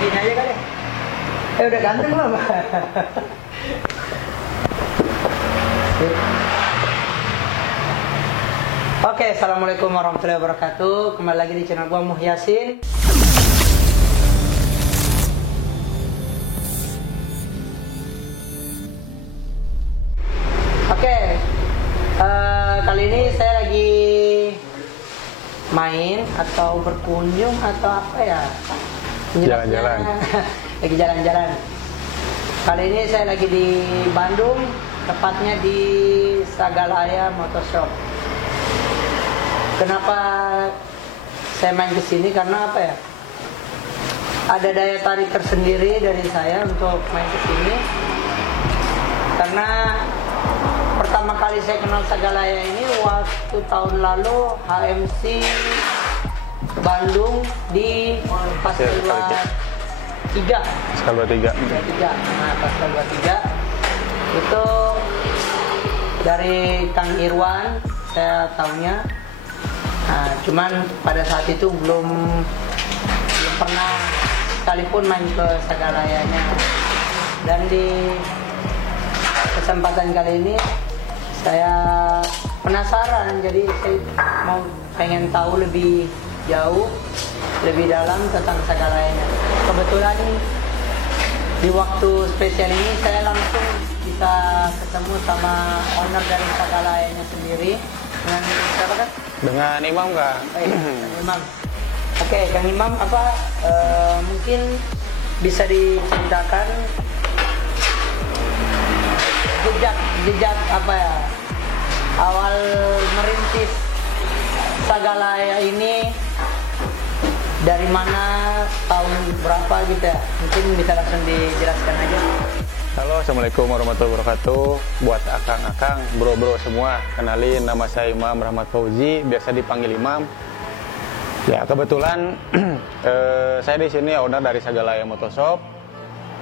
gini aja kali. Udah ganteng belum? Oke, assalamualaikum warahmatullahi wabarakatuh. Kembali lagi di channel gua Muhyasin. Oke, kali ini saya lagi main atau berkunjung atau apa ya? Jalan-jalan. Lagi jalan-jalan. Kali ini saya lagi di Bandung, tepatnya di Sagalaya Motorshop. Kenapa saya main ke sini? Karena apa ya? Ada daya tarik tersendiri dari saya untuk main ke sini. Karena pertama kali saya kenal Sagalaya ini waktu tahun lalu HMC Bandung di Pascal 23. Pascal 23. Nah, Pascal 23 itu dari Kang Irwan saya tahunya. Nah, cuman pada saat itu belum pernah sekalipun main ke Sagalayanya. Dan di kesempatan kali ini saya penasaran, jadi saya pengen tahu lebih jauh, lebih dalam tentang Sagalayanya. Kebetulan di waktu spesial ini saya langsung bisa ketemu sama owner dari Sagalayanya sendiri. Dengan siapa kan? Dengan Imam Kak. Kang Imam. Oke, Kang Imam, apa mungkin bisa diceritakan jejak apa ya, awal merintis Sagalaya ini dari mana, tahun berapa gitu ya? Mungkin bisa langsung dijelaskan aja. Halo, assalamualaikum warahmatullahi wabarakatuh. Buat akang-akang, bro-bro semua, kenalin nama saya Imam Rahmat Fauzi, biasa dipanggil Imam. Ya, kebetulan saya di sini owner dari Sagalaya Motorshop.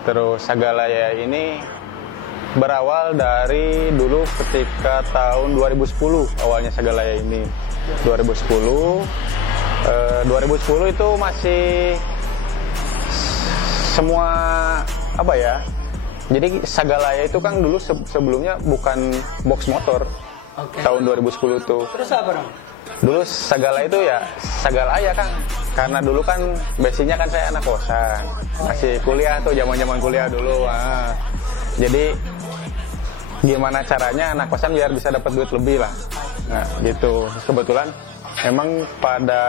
Terus Sagalaya ini berawal dari dulu ketika tahun 2010 awalnya Sagalaya ini. 2010 itu masih semua apa ya? Jadi Sagalaya itu kan dulu sebelumnya bukan box motor. Oke. Tahun 2010 tuh. Terus apa dong? Dulu Sagalaya itu ya Sagalaya kan. Karena dulu kan basicnya kan saya anak kosan. Masih kuliah tuh, zaman-zaman kuliah dulu. Nah, jadi gimana caranya anak kosan biar bisa dapat duit lebih lah. Nah, gitu. Terus kebetulan emang pada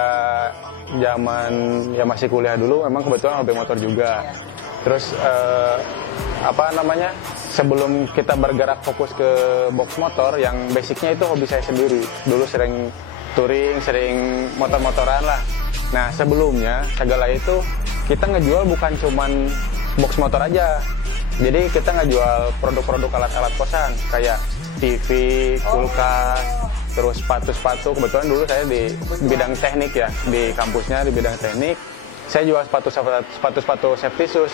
zaman ya masih kuliah dulu memang kebetulan hobi motor juga. Terus apa namanya, sebelum kita bergerak fokus ke box motor yang basicnya itu hobi saya sendiri. Dulu sering touring, sering motor-motoran lah. Nah, sebelumnya Sagalaya itu kita ngejual bukan cuman box motor aja. Jadi kita ngejual produk-produk alat-alat kosan kayak TV, kulkas, terus sepatu-sepatu. Kebetulan dulu saya di bidang teknik ya, di kampusnya di bidang teknik. Saya jual sepatu-sepatu safety shoes.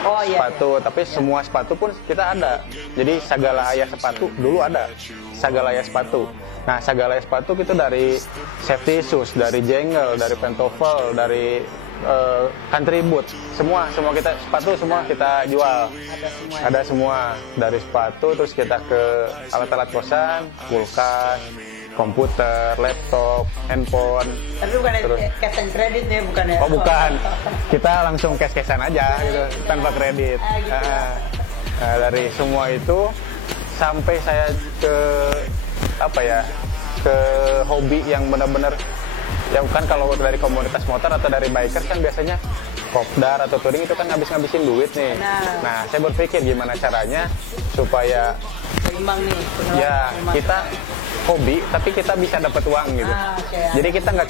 Oh iya. Sepatu, tapi semua sepatu pun kita ada. Jadi Sagalaya sepatu dulu ada. Sagalaya sepatu. Nah, Sagalaya sepatu itu dari safety shoes, dari jengle, dari pantofel, dari country boot, semua kita sepatu semua kita jual. Ada semua dari sepatu, terus kita ke alat-alat kosan, kulkas, komputer, laptop, handphone. Tapi bukan terus, cash and credit nih, bukan ya? Oh bukan, kita langsung cash-cashan aja gitu, tanpa kredit. Gitu. Nah, dari semua itu sampai saya ke apa ya, ke hobi yang benar-benar ya bukan. Kalau dari komunitas motor atau dari bikers kan biasanya kopdar atau touring itu kan ngabisin duit nih. Nah, saya berpikir gimana caranya supaya Seimbang nih. ya kita hobi tapi kita bisa dapat uang gitu. Jadi kita nggak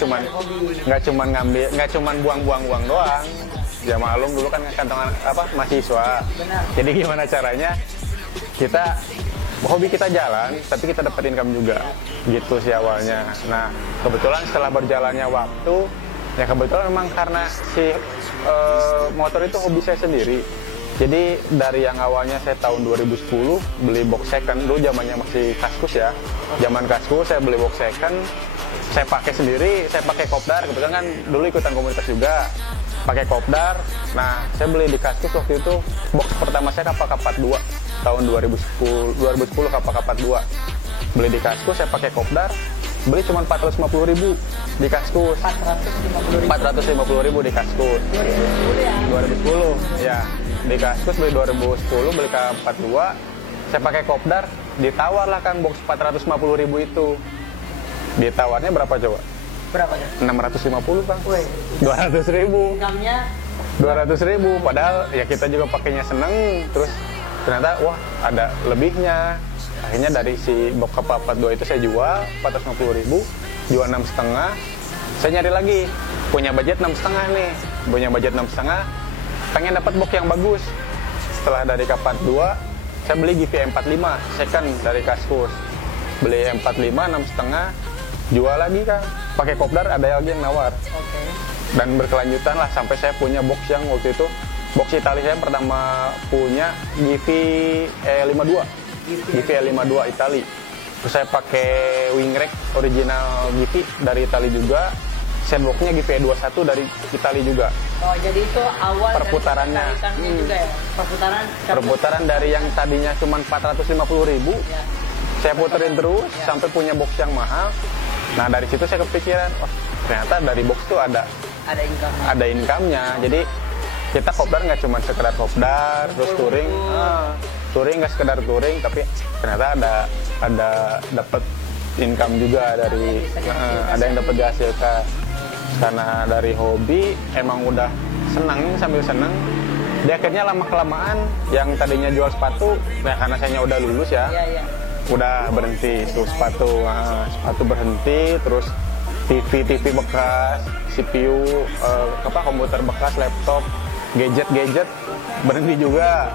cuman ngambil, nggak cuman buang-buang uang doang. Ya malum dulu kan kantongan apa mahasiswa. Benar. Jadi gimana caranya kita hobi kita jalan, tapi kita dapat income juga, gitu sih awalnya. Nah, kebetulan setelah berjalannya waktu, ya kebetulan memang karena si motor itu hobi saya sendiri. Jadi dari yang awalnya saya tahun 2010 beli box second, dulu zamannya masih Kaskus ya. Zaman Kaskus saya beli box second, saya pakai sendiri, saya pakai kopdar, kebetulan kan dulu ikutan komunitas juga. pakai kopdar. Nah, saya beli di Kaskus waktu itu box pertama saya Kappa 2 tahun 2010 Kappa 2. Beli di Kaskus, saya pakai kopdar, beli cuma 450.000 di Kaskus. 450.000 di Kaskus. 2010 ya. 2010 ya. Di Kaskus beli 2010, beli Kappa 2. Saya pakai kopdar, ditawar lah kan box 450.000 itu. Ditawarnya berapa coba? Berapa ya? 650 Bang. Woi, 200.000. income-nya 200.000, padahal ya kita juga pakainya seneng, terus ternyata wah ada lebihnya. Akhirnya dari si box Kappa 2 itu saya jual 450.000, jual 6,5. Saya nyari lagi, punya budget 6,5 nih, punya budget 6,5, pengen dapat box yang bagus. Setelah dari Kappa 2, saya beli GV 45 second dari Kaskus, beli 45 6,5, jual lagi kan, pakai kopdar, ada lagi yang nawar. oke. Dan berkelanjutan lah sampai saya punya box yang waktu itu box Itali saya pertama punya GV E52 GV E52 Itali. Terus saya pakai wing rack original GV dari Itali juga, setboxnya GV E21 dari Itali juga. Oh, jadi itu awal Perputarannya. dari ketertarikannya juga ya? Perputaran dari yang tadinya cuma 450.000, Ya. saya puterin terus sampai punya box yang mahal. Nah, dari situ saya kepikiran, wah ternyata dari box tuh ada Ada income. income-nya. Jadi kita kopdar nggak cuma sekedar kopdar, terus touring, touring nggak sekedar touring, tapi ternyata ada dapat income juga dari ada yang dapat dihasilkan. Karena dari hobi emang udah senang sambil senang. Di akhirnya lama kelamaan yang tadinya jual sepatu, ya karena saya udah lulus ya. Iya, iya. Udah berhenti tuh sepatu. Nah, sepatu berhenti, terus TV bekas, CPU, komputer bekas, laptop, gadget berhenti juga.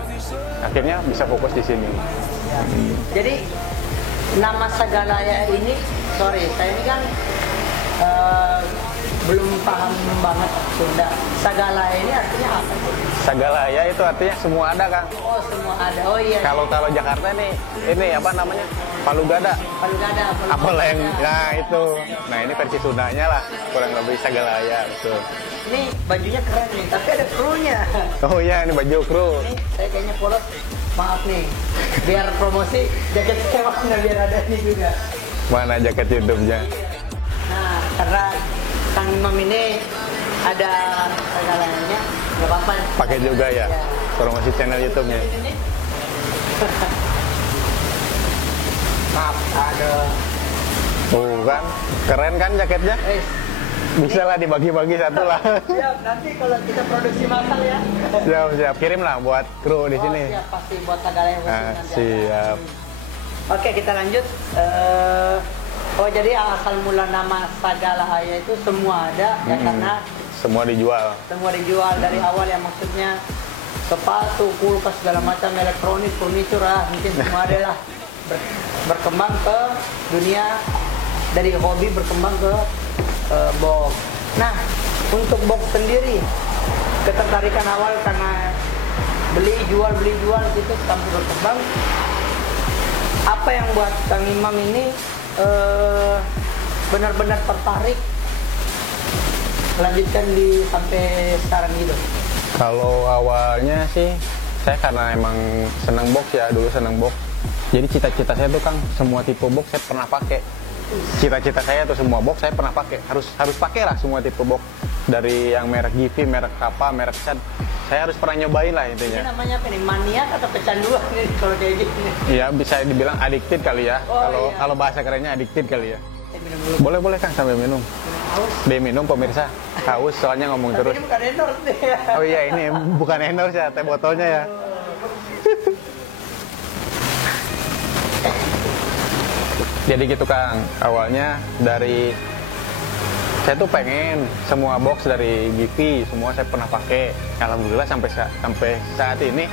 Akhirnya bisa fokus di sini. Jadi nama Sagalaya ini, sorry, saya ini kan belum paham banget Sunda. Sagalaya ini artinya apa? Sagalaya itu artinya semua ada, Kang. Oh, semua ada. Oh iya. Kalau Jakarta nih, ini apa namanya? Palu Gada. Palu Gada. Apa yang, nah itu. Nah ini versi Sundanya lah, kurang lebih Sagalaya, betul. Ini bajunya keren nih, tapi ada krunya. Oh iya, ini baju kru. Ini saya kayaknya polos. Maaf nih, biar promosi jaket saya mana biar ada ini juga. Mana jaket YouTube-nya? Nah, karena Kang Imam ini ada Sagalayanya, nggak apa-apa. Pakai juga ya, promosi channel YouTube-nya. Maaf, ada. Tuh kan, keren kan jaketnya? Bisa lah dibagi-bagi satu lah. Siap, nanti kalau kita produksi massal ya. Siap, kirim lah buat kru di sini. Siap, pasti buat Sagalaya khusus Nah, nanti. siap. Oke, kita lanjut. Oh, jadi asal mula nama Sagalaya itu semua ada ya, karena Semua dijual. semua dijual dari awal ya, maksudnya sepatu, kulkas, segala macam elektronik, furnitur mungkin semua ada lah. Berkembang ke dunia, dari hobi berkembang ke box. Nah, untuk box sendiri ketertarikan awal karena beli jual gitu sampai berkembang. Apa yang buat Kang Imam ini benar-benar tertarik lanjutkan di sampai sekarang gitu? Kalau awalnya sih, saya karena emang senang box ya, dulu senang box. Jadi cita-cita saya tuh Kang, semua tipe box saya pernah pakai. Cita-cita saya tuh semua box saya pernah pakai. Harus pakai lah semua tipe box. Dari yang merek GV, merek Kappa, merek Shad. Saya harus pernah nyobain lah intinya. Ini namanya apa nih? Maniak atau kecanduan nih kalau kayak gini? Iya, bisa dibilang addicted kali ya. Oh, iya. Kalau bahasa kerennya addicted kali ya. Minum dulu. Boleh Kang sambil minum. Haus. Diminum pemirsa. Haus soalnya ngomong Tapi terus. ini bukan endorse deh. Oh iya, ini bukan endorse ya, teh botolnya ya. Jadi gitu Kang, awalnya dari saya tuh pengen semua box dari GV semua saya pernah pakai. Alhamdulillah sampai saat ini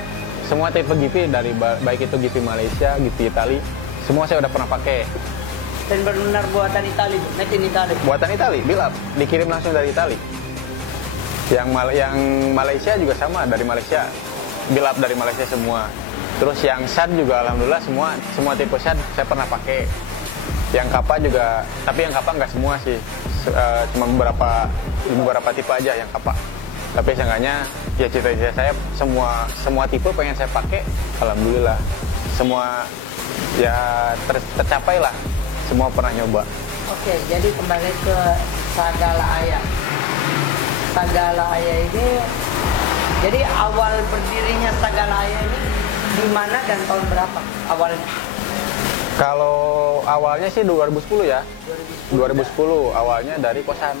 semua tipe GV dari baik itu GV Malaysia, GV Itali, semua saya udah pernah pakai. Dan benar buatan Itali, made in Itali. Buatan Itali, bilap, dikirim langsung dari Itali. Yang Malaysia juga sama, dari Malaysia, bilap dari Malaysia semua. Terus yang Shad juga alhamdulillah semua tipe Shad saya pernah pakai. Yang Kappa juga, tapi yang Kappa nggak semua sih, cuma beberapa tipe aja yang Kappa. Tapi seenggaknya ya cita-cita saya semua tipe pengen saya pakai, alhamdulillah semua ya tercapai lah, semua pernah nyoba. Oke, jadi kembali ke Sagala Ayah. Sagala Ayah ini, jadi awal berdirinya Sagala Ayah ini di mana dan tahun berapa awalnya? Kalau awalnya sih 2010 ya. 2010 awalnya dari kosan.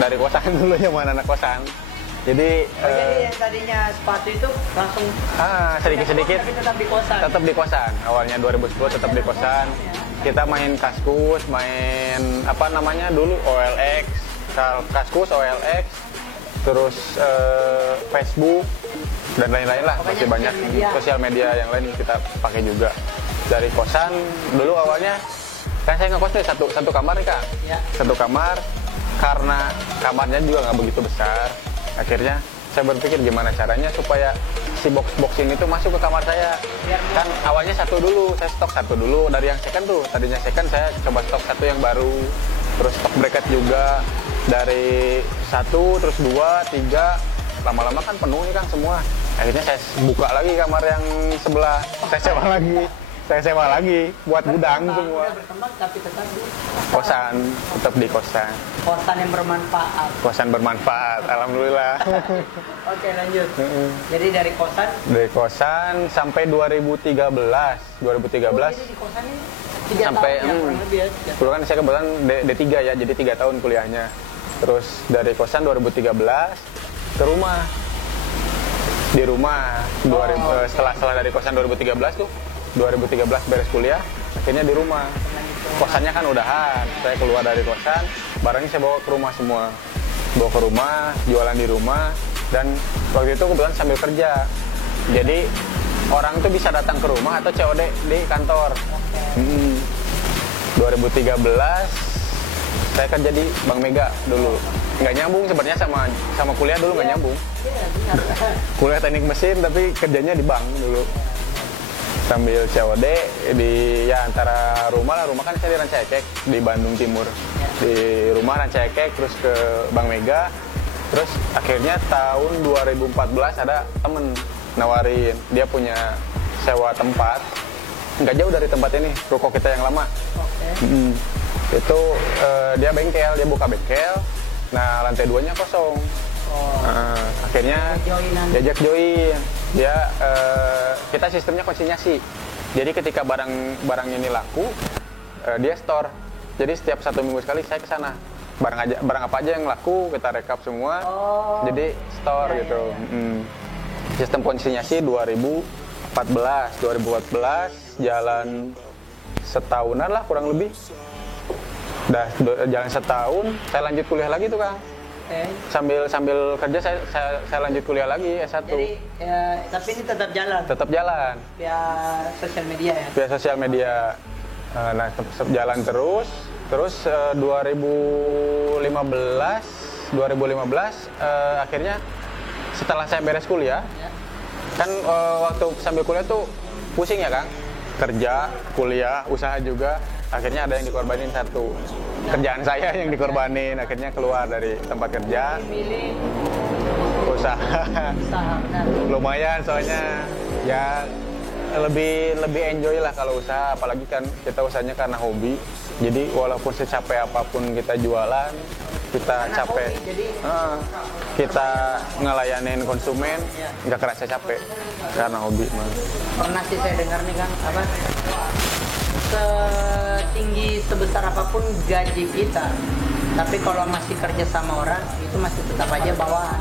Dari kosan dulu yang mana anak kosan. Jadi Jadi yang tadinya sepatu itu langsung sedikit-sedikit tapi tetap di kosan. tetap di kosan. Awalnya 2010 tetap di kosan. Kita main Kaskus, main apa namanya dulu OLX, Kaskus, OLX, terus Facebook dan lain-lain lah. Pokoknya Masih banyak sosial media yang lain kita pakai juga. Dari kosan dulu awalnya kan saya ngekos nih satu kamar nih Kak. Ya. Satu kamar, karena kamarnya juga nggak begitu besar. Akhirnya saya berpikir gimana caranya supaya si box ini tuh masuk ke kamar saya. Kan awalnya satu dulu, saya stok satu dulu dari yang second tuh. Tadinya second saya coba stok satu yang baru, terus stok bracket juga dari satu, terus dua, tiga. Lama-lama kan penuh nih Kang semua. Akhirnya saya buka lagi kamar yang sebelah, saya sewa lagi buat gudang semua. Udah berkembang tapi tetap di Kosan, tetap di kosan. kosan yang bermanfaat. Kosan bermanfaat, alhamdulillah. Oke, lanjut. Jadi dari kosan. Dari kosan sampai 2013. 2013 Jadi di kosan ini 3 sampai tahun ya, kurang lebih ya. dulu kan saya kebetulan D3 ya, jadi 3 tahun kuliahnya. Terus dari kosan 2013 ke rumah. Di rumah setelah dari kosan 2013 tuh 2013 beres kuliah, akhirnya di rumah. Kosannya kan udahan, saya keluar dari kosan, barangnya saya bawa ke rumah semua. Bawa ke rumah, jualan di rumah, dan waktu itu kebetulan sambil kerja. Jadi orang tuh bisa datang ke rumah atau COD di kantor. 2013 saya kerja di Bank Mega dulu. Nggak nyambung sebenarnya sama kuliah dulu, nggak nyambung. Iya, benar. Kuliah teknik mesin tapi kerjanya di bank dulu. Sambil COD di ya antara rumah kan saya di Rancaikek di Bandung Timur. Di rumah Rancaikek terus ke Bank Mega. Terus akhirnya tahun 2014 ada temen nawarin, dia punya sewa tempat nggak jauh dari tempat ini, ruko kita yang lama. Itu dia bengkel, dia buka bengkel. Nah lantai 2-nya kosong. Akhirnya diajak join. Dia kita sistemnya konsinyasi. Jadi ketika barang ini laku, dia store. Jadi setiap 1 minggu sekali saya ke sana. Barang apa aja yang laku kita rekap semua. Jadi store gitu. Sistem konsinyasi 2014 jalan setahunan lah kurang lebih. Udah jalan setahun, saya lanjut kuliah lagi tuh Kang. Sambil kerja saya lanjut kuliah lagi S1. Jadi tapi ini tetap jalan. Tetap jalan. Via sosial media ya. Via sosial media. Nah, jalan terus 2015 akhirnya setelah saya beres kuliah, kan waktu sambil kuliah tuh pusing ya Kang. Kerja, kuliah, usaha juga. Akhirnya ada yang dikorbanin satu. Kerjaan saya yang dikorbanin, akhirnya keluar dari tempat kerja. Milih Usaha. benar. Lumayan soalnya ya lebih enjoy lah kalau usaha, apalagi kan kita usahanya karena hobi. Jadi walaupun secapek apapun kita jualan, kita capek. Kita ngelayanin konsumen, nggak kerasa capek karena hobi. Pernah sih saya dengar nih Kang, apa setinggi sebesar apapun gaji kita, tapi kalau masih kerja sama orang itu masih tetap aja bawahan.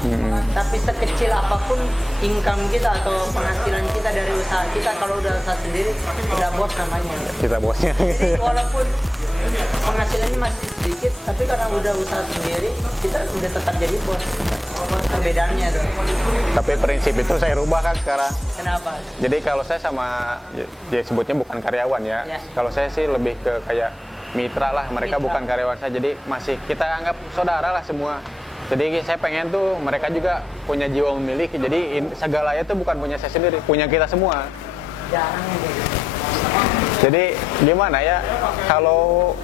Tapi sekecil apapun income kita atau penghasilan kita dari usaha kita, kalau udah usaha sendiri udah bos namanya. Kita bosnya. Jadi walaupun penghasilannya masih sedikit, tapi karena udah usaha sendiri kita udah tetap jadi bos. Perbedaannya tuh. Tapi prinsip itu saya rubah kan sekarang. Kenapa? Jadi kalau saya sama dia sebutnya bukan karyawan ya. Kalau saya sih lebih ke kayak mitra lah. Mereka bukan karyawan saya, jadi masih kita anggap saudara lah semua. Jadi saya pengen tuh mereka juga punya jiwa memiliki. Jadi segalanya tuh bukan punya saya sendiri, punya kita semua. Jarang gitu. Jadi gimana ya, kalau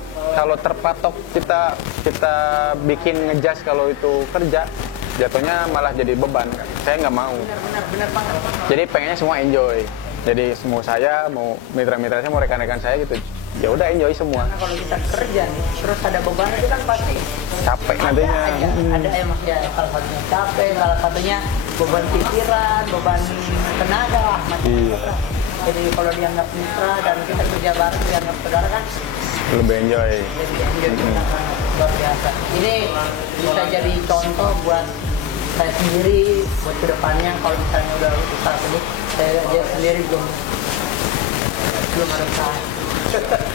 terpatok kita bikin ngejas kalau itu kerja, jatuhnya malah jadi beban kan. Saya nggak mau. Benar banget. Jadi pengennya semua enjoy. Jadi semua saya mau mitra-mitra saya mau rekan-rekan saya gitu. Ya udah enjoy semua. Karena kalau kita kerja nih, terus ada beban itu kan pasti Capek nantinya. ada yang maksudnya salah satunya capek, salah satunya beban pikiran, beban tenaga, Iya. Jadi kalau dianggap mitra dan kita kerja bareng dianggap saudara kan Lebih enjoy. jadi luar biasa. Ini bisa jadi contoh buat saya sendiri buat kedepannya kalau misalnya udah usaha ini saya aja sendiri belum ada usaha.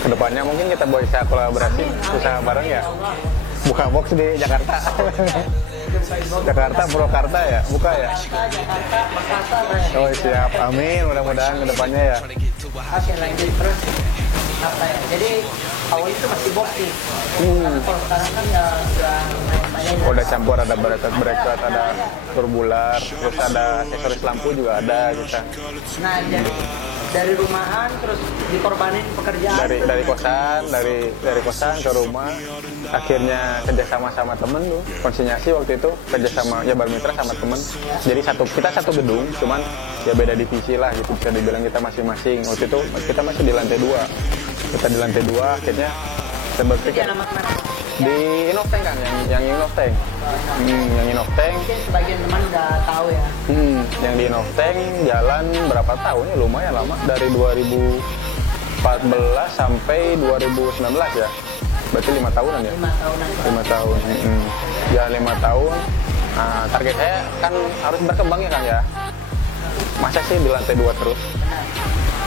Kedepannya mungkin kita bisa kolaborasi usaha bareng ya. Buka box di Jakarta. Jakarta, Purwakarta ya, buka ya. Jakarta, Makassar. Oh siap, amin. Mudah-mudahan kedepannya ya. Oke lanjut terus apa ya? Jadi awal itu masih box nih. Kalau sekarang kan udah main-main. Udah campur ada bracket, ada turbular, terus ada aksesoris lampu juga ada kita. Nah jadi dari rumahan terus dikorbanin pekerjaan. Dari kosan ke rumah. Akhirnya kerjasama sama temen tuh, konsinyasi waktu itu kerjasama ya bermitra sama temen. Jadi kita satu gedung, cuman ya beda divisi lah gitu, bisa dibilang kita masing-masing. Waktu itu kita masih di lantai 2. Kita di lantai 2 akhirnya saya berpikir di Inofteng kan, yang Inofteng. Yang Inofteng. Mungkin sebagian teman udah tahu ya. Yang di Inofteng jalan berapa tahun ya, lumayan lama, dari 2014 sampai 2019 ya. Berarti 5 tahunan ya? 5 tahunan. 5 tahun. Ya 5 tahun. Nah, target saya kan harus berkembang ya kan ya. Masa sih di lantai 2 terus?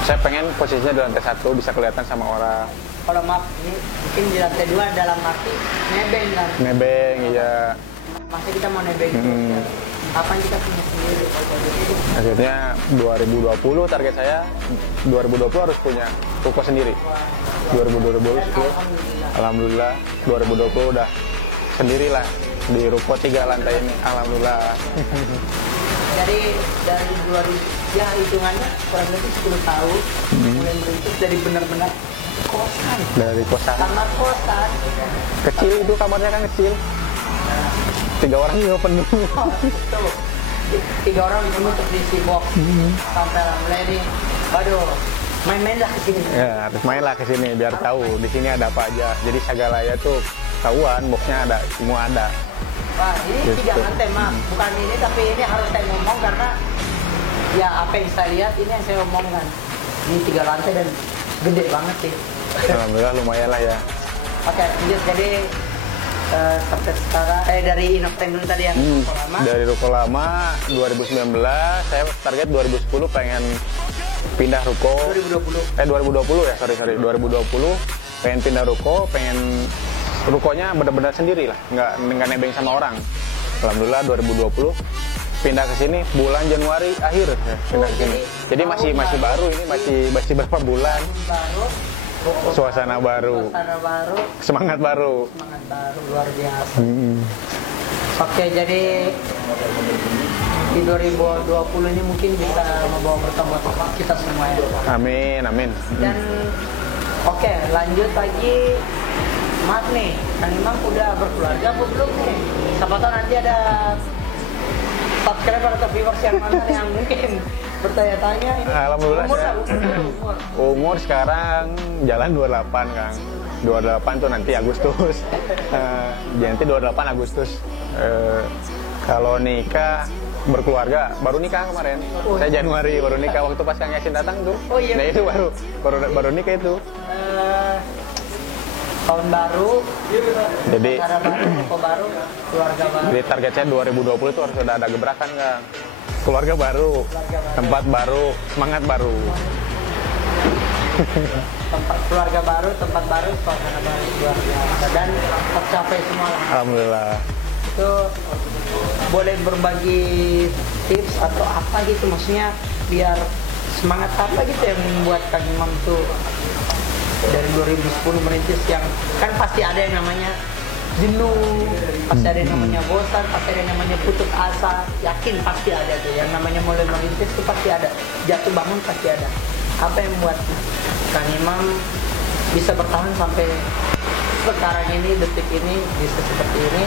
Saya pengen posisinya di lantai 1 bisa kelihatan sama orang. Kalau maaf ini mungkin di lantai 2 dalam arti nebeng kan. Nebeng, iya. Masa kita mau nebeng terus ya. Apa kita punya sendiri? Akhirnya 2020 target saya 2020 harus punya ruko sendiri. 2020 Alhamdulillah 2020 udah sendirilah di ruko 3 lantai ini. Alhamdulillah. Jadi dari 2000 ya hitungannya kurang lebih 10 tahun mulai merintis dari benar-benar kosan. Dari kosan. Kamar kosan. Kecil itu kamarnya kan kecil. 3 orang juga penuh. Tuh, 3 orang penuh untuk diisi box. Sampai alhamdulillah ini, aduh, main-main lah ke sini. Ya, harus main lah ke sini biar tahu di sini ada apa aja. Jadi Sagalaya tuh tahuan boxnya ada, semua ada. Wah, ini Gitu. 3 lantai mah, bukan ini tapi ini harus saya ngomong karena ya apa yang saya lihat ini yang saya omongkan. Ini 3 lantai dan gede banget sih. Alhamdulillah lumayan lah ya. Oke, lanjut jadi sampai sekarang dari Inofteng dulu tadi yang lama. Dari ruko lama 2019, saya target 2010 pengen pindah ruko. 2020 ya, sorry 2020 pengen pindah ruko, pengen rukonya benar-benar sendiri lah, nggak nebeng sama orang. Alhamdulillah 2020 pindah ke sini bulan Januari akhir ya, pindah ke sini. Jadi masih baru ini, masih berapa bulan. Baru, Suasana baru, semangat baru luar biasa. Oke, jadi di 2020 ini mungkin bisa membawa bertemu kita semua ya. Amin. Dan oke, lanjut lagi. Maaf nih, Kang Imam udah berkeluarga apa belum nih? Siapa tahu nanti ada subscriber atau viewers yang mana yang mungkin bertanya-tanya ini. Alhamdulillah umur sekarang jalan 28 Kang. 28 tuh nanti Agustus. Nanti 28 Agustus. Kalau nikah berkeluarga baru nikah kemarin. Saya Januari baru nikah waktu pas Kang Yasin datang tuh. Oh iya. Nah itu baru nikah itu. Tahun baru, Jadi baru, keluarga baru. Jadi target saya 2020 itu harus sudah ada gebrakan Kang. Keluarga baru, tempat baru, semangat baru. Keluarga baru, tempat baru, suasana baru, luar biasa. Dan tercapai semua. Alhamdulillah. Itu boleh berbagi tips atau apa gitu, maksudnya biar semangat apa gitu yang membuat Kang Imam tuh dari 2010 merintis, yang kan pasti ada yang namanya jenuh, pasti ada yang namanya bosan, pasti ada yang namanya putus asa, yakin pasti ada tuh yang namanya mulai merintis itu pasti ada, jatuh bangun pasti ada. Apa yang membuat Kang Imam bisa bertahan sampai sekarang ini, detik ini bisa seperti ini?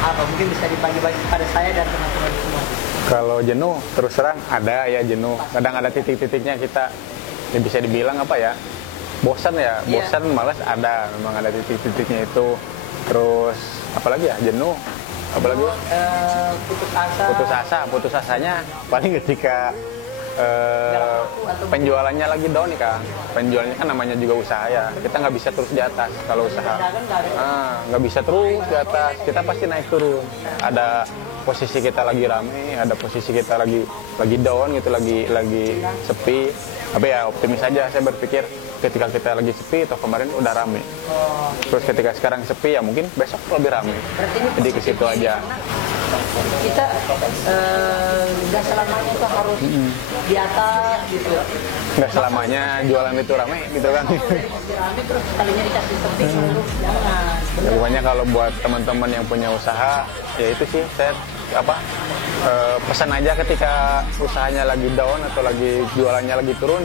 apa mungkin bisa dibagi-bagi pada saya dan teman-teman semua. Kalau jenuh, terus terang ada ya jenuh. Kadang ada titik-titiknya kita ya bisa dibilang apa ya, bosan ya, bosan malas ada, memang ada titik-titiknya itu. Terus apalagi ya jenuh, apalagi putus asanya paling ketika penjualannya lagi down nih Kang. Penjualannya kan namanya juga usaha ya, kita nggak bisa terus di atas kalau usaha. Nggak bisa terus di atas, kita pasti naik turun. Ada posisi kita lagi rame, ada posisi kita lagi down gitu, lagi sepi. Tapi ya optimis aja, saya berpikir ketika kita lagi sepi atau kemarin udah rame. Terus ketika sekarang sepi ya mungkin besok lebih rame. Jadi ke situ aja. Kita nggak selamanya itu harus di atas gitu. Nggak selamanya jualan itu rame gitu kan. Rame terus kalinya dikasih sepi jangan. Ya, pokoknya kalau buat teman-teman yang punya usaha ya itu sih saya pesan aja ketika usahanya lagi down atau lagi jualannya lagi turun,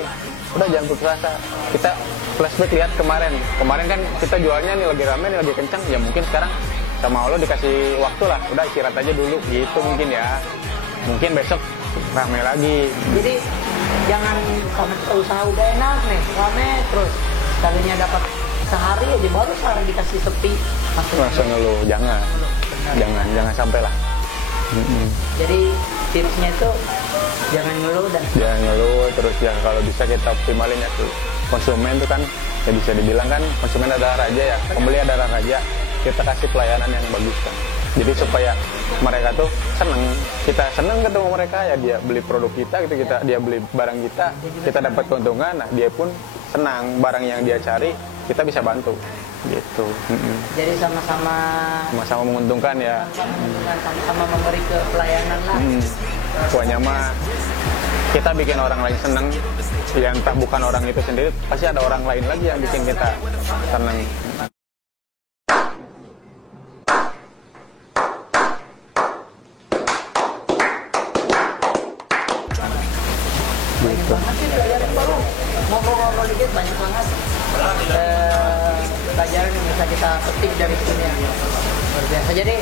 udah jangan putus asa. Kita flashback lihat kemarin kan kita jualnya nih lagi rame nih lagi kencang, ya mungkin sekarang sama Allah dikasih waktu lah, udah istirahat aja dulu gitu mungkin ya, mungkin besok rame lagi. Jadi jangan sama usaha udah enak nih rame terus kalinya dapat sehari aja baru sehari dikasih sepi langsung ngeluh, jangan sampai lah. Jadi tipsnya itu jangan ngeluh terus ya kalau bisa kita optimalin ya tuh. Konsumen tuh kan ya bisa dibilang kan konsumen adalah raja ya, pembeli adalah raja. Kita kasih pelayanan yang bagus kan. Jadi supaya mereka tuh seneng, kita seneng ketemu mereka ya, dia beli produk kita gitu, dia beli barang kita dapat keuntungan, nah dia pun senang, barang yang dia cari kita bisa bantu gitu. Jadi sama-sama menguntungkan ya, sama-sama memberi ke pelayanan lah. Pokoknya mah kita bikin orang lain seneng ya, entah bukan orang itu sendiri, pasti ada orang lain lagi yang bikin kita seneng. Banyak banget sih pelajaran baru, ngobrol-ngobrol dikit banyak banget pelajaran yang bisa kita petik dari sini ya. Luar biasa. Jadi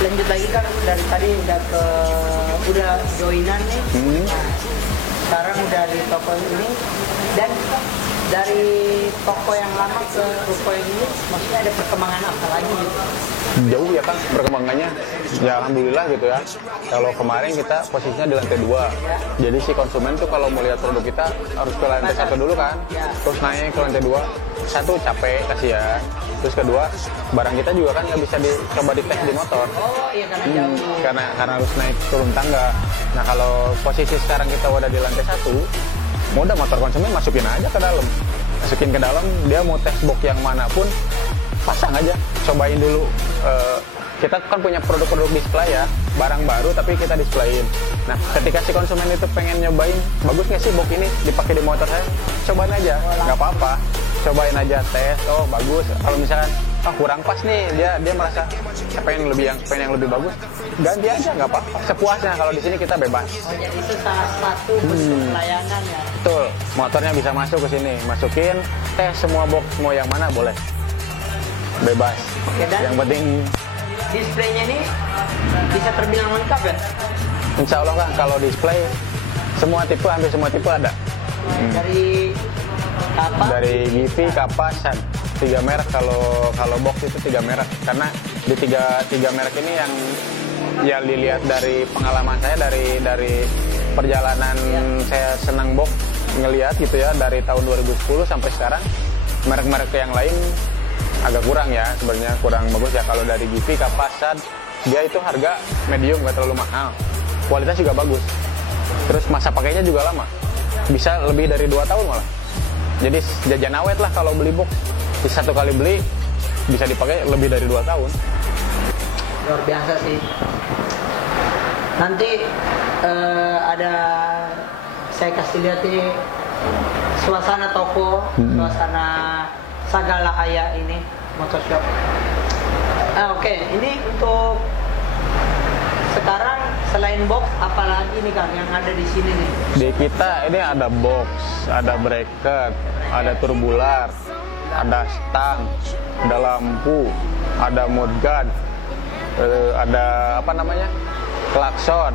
lanjut lagi kan dari tadi udah joinan nih. Nah, sekarang udah di toko ini dan dari toko yang lama ke toko yang ini maksudnya ada perkembangan apa lagi gitu? Jauh ya Kang perkembangannya ya, alhamdulillah gitu ya. Kalau kemarin kita posisinya di lantai 2, jadi si konsumen tuh kalau mau lihat produk kita harus ke lantai 1 dulu kan, terus naik ke lantai 2. Satu capek kasihan, terus kedua barang kita juga kan nggak bisa dicoba dites di motor. Karena harus naik turun tangga. Nah kalau posisi sekarang kita udah di lantai 1, mudah motor konsumen masukin aja ke dalam, dia mau tes box yang manapun pasang aja, cobain dulu. Kita kan punya produk-produk display ya, barang baru tapi kita displayin. Nah ketika si konsumen itu pengen nyobain, bagus nggak sih box ini dipakai di motor saya, cobain aja, nggak apa-apa, cobain aja, tes, oh bagus. Kalau misalkan kurang pas nih, dia merasa pengen yang lebih bagus, ganti aja, nggak apa-apa, sepuasnya. Kalau di sini kita bebas. Jadi itu salah satu bentuk pelayanan ya. Betul, motornya bisa masuk ke sini, masukin, tes semua box, mau yang mana boleh, bebas. Yang penting displaynya ini bisa terbilang lengkap ya? Insya Allah kan kalau display hampir semua tipe ada. Dari kapas? Dari Givi, kapas, 3 merek. Kalau box itu 3 merek. Karena di tiga merek ini yang dilihat dari pengalaman saya dari perjalanan saya senang box, ngelihat gitu ya dari tahun 2010 sampai sekarang, merek-merek yang lain agak kurang ya, sebenarnya kurang bagus ya. Kalau dari Givi, Kapasan, dia itu harga medium, nggak terlalu mahal, kualitas juga bagus, terus masa pakainya juga lama, bisa lebih dari 2 tahun malah. Jadi jajan awet lah kalau beli box, satu kali beli bisa dipakai lebih dari 2 tahun. Luar biasa sih. Nanti ada saya kasih lihat ini suasana toko, suasana Sagala Aya ini motorshop. Oke. Ini untuk sekarang selain box apalagi nih Kang yang ada di sini nih? Di kita ini ada box, ada bracket, ada turbular, ada stang, ada lampu, ada mudguard, ada apa namanya, klakson,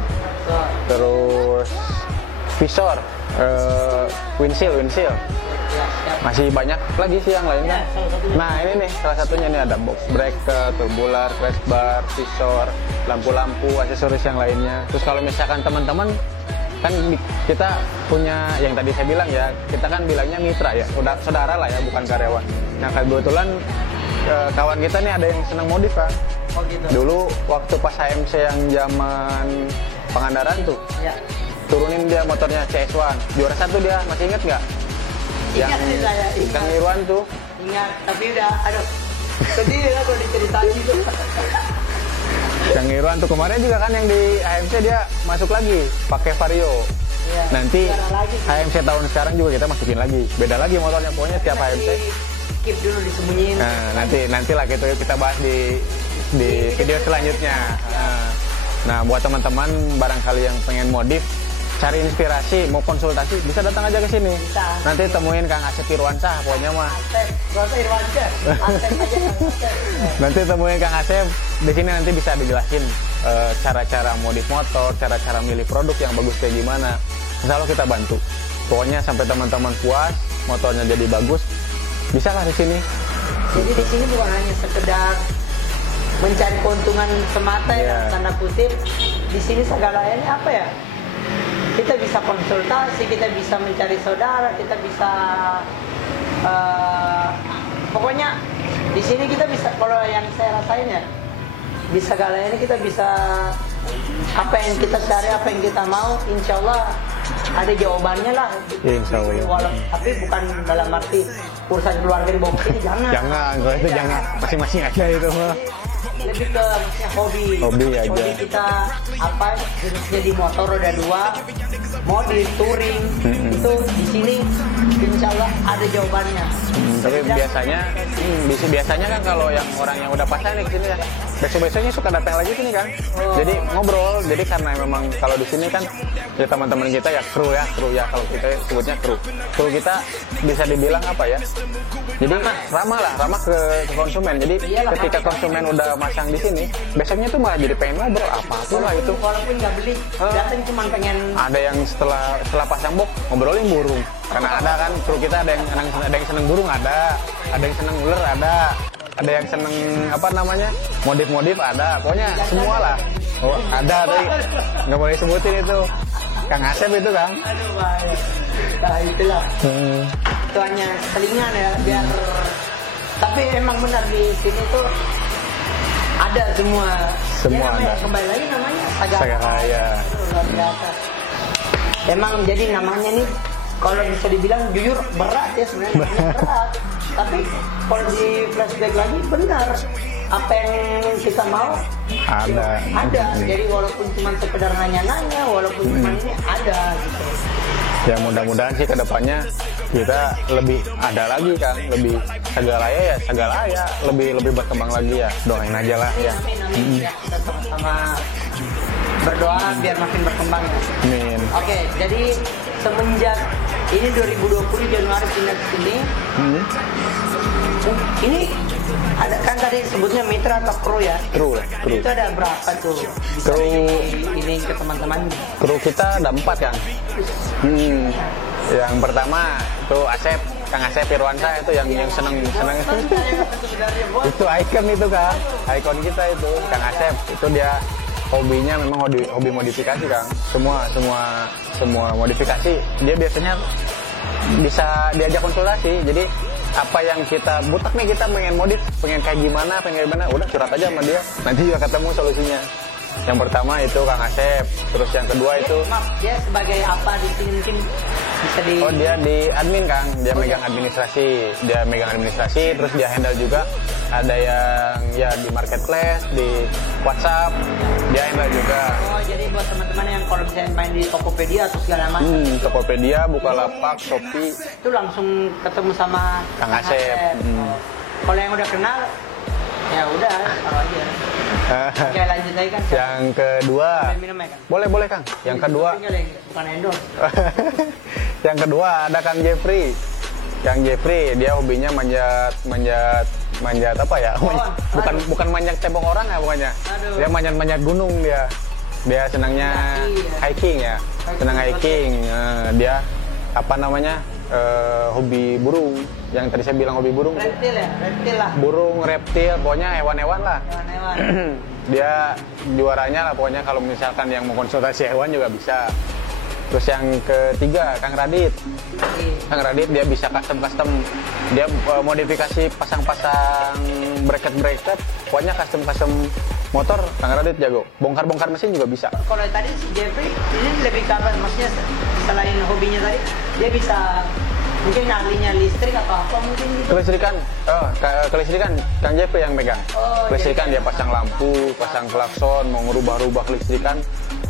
terus visor, windshield. Ya, siap. Masih banyak lagi sih yang lain kan. Nah ini nih salah satunya nih, ada box breaker, turbular, crash bar, visor, lampu-lampu, aksesoris yang lainnya. Terus kalau misalkan teman-teman kan kita punya yang tadi saya bilang ya, kita kan bilangnya mitra ya, udah saudara lah ya, bukan karyawan. Nah kebetulan kawan kita nih ada yang senang modif kan. Oh gitu. Dulu waktu pas HMC yang zaman Pangandaran tuh, Ya. turunin dia motornya CS1, juara 1 dia, masih inget nggak? Ingat sih saya, ingat. Kang Irwan tuh. Ingat, tapi udah, aduh, sedih ya kalau diceritain itu. Kang Irwan tuh kemarin juga kan yang di HMC dia masuk lagi pakai Vario. Iya, Nanti sekarang lagi. HMC tahun sekarang juga kita masukin lagi. Beda lagi motornya, pokoknya tiap HMC. Keep dulu disembunyiin. Nah, nanti lah gitu kita bahas di video selanjutnya. Nah, buat teman-teman barangkali yang pengen modif, cari inspirasi, mau konsultasi, bisa datang aja ke sini. Bisa. Nanti temuin Kang Asep Irwansyah pokoknya mah. Asep, gak usah Irwansyah. Asep aja Kang Asep. Nanti temuin Kang Asep, di sini nanti bisa dijelasin cara-cara modif motor, cara-cara milih produk yang bagus kayak gimana. Insya Allah kita bantu. Pokoknya sampai teman-teman puas, motornya jadi bagus, bisa lah di sini. Jadi di sini bukan hanya sekedar mencari keuntungan semata Iya. ya, tanda kutip. Di sini segalanya apa ya? Kita bisa konsultasi, kita bisa mencari saudara, kita bisa pokoknya di sini kita bisa, kalau yang saya rasain ya, di segalanya kita bisa apa yang kita cari, apa yang kita mau, insya Allah ada jawabannya lah. Insya Allah. Tapi bukan dalam arti urusan keluarga dibawa ke sini, jangan. Jangan, kalau itu jangan. Masing-masing aja itu mah. Lebih ke maksudnya hobi. Hobi aja. Hobi kita apa jenisnya di motor roda 2, modif, touring, itu di sini insya Allah ada jawabannya. Tapi biasanya kan kalau yang orang yang udah pasang nih kesini ya, besok-besoknya suka datang lagi sini kan. Jadi ngobrol. Jadi karena memang kalau di sini kan ya teman-teman kita ya kru ya kalau kita sebutnya kru kita bisa dibilang apa ya? Jadi ramah ke konsumen. Jadi ketika konsumen udah masang di sini, besoknya tuh malah jadi pengen ngobrol apa lah itu. Walaupun nggak beli, datang cuma pengen. Ada yang setelah pasang box ngobrolin burung. Karena ada kan kru kita ada yang seneng burung, ada yang seneng ular, ada yang seneng apa namanya modif ada, pokoknya semua lah. Oh, ada tapi nggak boleh sebutin itu. Kang Asep itu kan. Aduh bahaya. Nah itulah. Itu hanya selingan ya biar. Tapi emang benar di sini tuh ada semua. Semua namanya, ada. Kembali lagi namanya Sagaraya. Luar biasa. Emang jadi namanya nih kalau bisa dibilang jujur berat ya sebenarnya namanya berat. Tapi kalau di flashback lagi benar apa yang kita mau Ada. Jadi walaupun cuma sekedar nanya-nanya, walaupun cuma ini ada gitu. Ya mudah-mudahan sih kedepannya kita lebih ada lagi kan, lebih Sagaraya lebih berkembang lagi ya. Doain aja lah ya. Amin. Ya, kita sama-sama berdoa biar makin berkembang ya. Amin. Oke, jadi semenjak ini 2020 Januari pindah ke sini, ini ada kan tadi sebutnya mitra atau kru ya? Kru. Itu ada berapa tuh? Bisa Kru. ini ke teman-teman. Kru kita ada 4 kan. Yang pertama itu Kang Asep Irwansyah itu yang seneng itu icon itu kan, ikon kita itu Kang Asep itu dia hobinya memang hobi modifikasi Kang. Semua modifikasi dia biasanya bisa diajak konsultasi. Jadi apa yang kita butak nih, kita pengen kayak gimana, udah curhat aja sama dia, nanti juga ketemu solusinya. Yang pertama itu Kang Asep, terus yang kedua itu dia sebagai apa di sini mungkin bisa di. Oh dia di admin Kang, dia megang administrasi, terus dia handle juga ada yang ya di marketplace, di WhatsApp, dia handle juga. Oh jadi buat teman-teman yang kalau misalnya main di Tokopedia atau segala macam. Tokopedia, Bukalapak, Shopee, itu langsung ketemu sama Kang Asep. Kalau yang udah kenal, ya udah taruh aja. Oke lanjut lagi kan. Yang kedua, Minum ya kan? boleh Kang. Yang kedua, bukan endorse. yang kedua ada Kang Jeffrey. Kang Jeffrey dia hobinya manjat manjat apa ya? Bukan manjat tembok orang ya pokoknya. Aduh. Dia manjat gogunung dia. Dia senangnya hiking ya. Senang hiking. Dia apa namanya? Hobi burung. Yang tadi saya bilang hobi burung. Reptil ya, reptil lah. Burung, reptil, pokoknya hewan-hewan lah. Hewan-hewan. Dia juaranya lah pokoknya kalau misalkan yang mau konsultasi hewan juga bisa. Terus yang ketiga Kang Radit. Kang Radit dia bisa custom. Dia modifikasi pasang-pasang bracket. Pokoknya custom motor Kang Radit jago. Bongkar-bongkar mesin juga bisa. Kalau tadi si Jeffrey ini lebih kapan? Maksudnya selain hobinya tadi, dia bisa mungkin ahlinya listrik atau apa mungkin gitu. Kelistrikan Kang Jeffrey yang megang. Kelistrikan dia pasang lampu, pasang klakson, mau ngerubah-rubah kelistrikan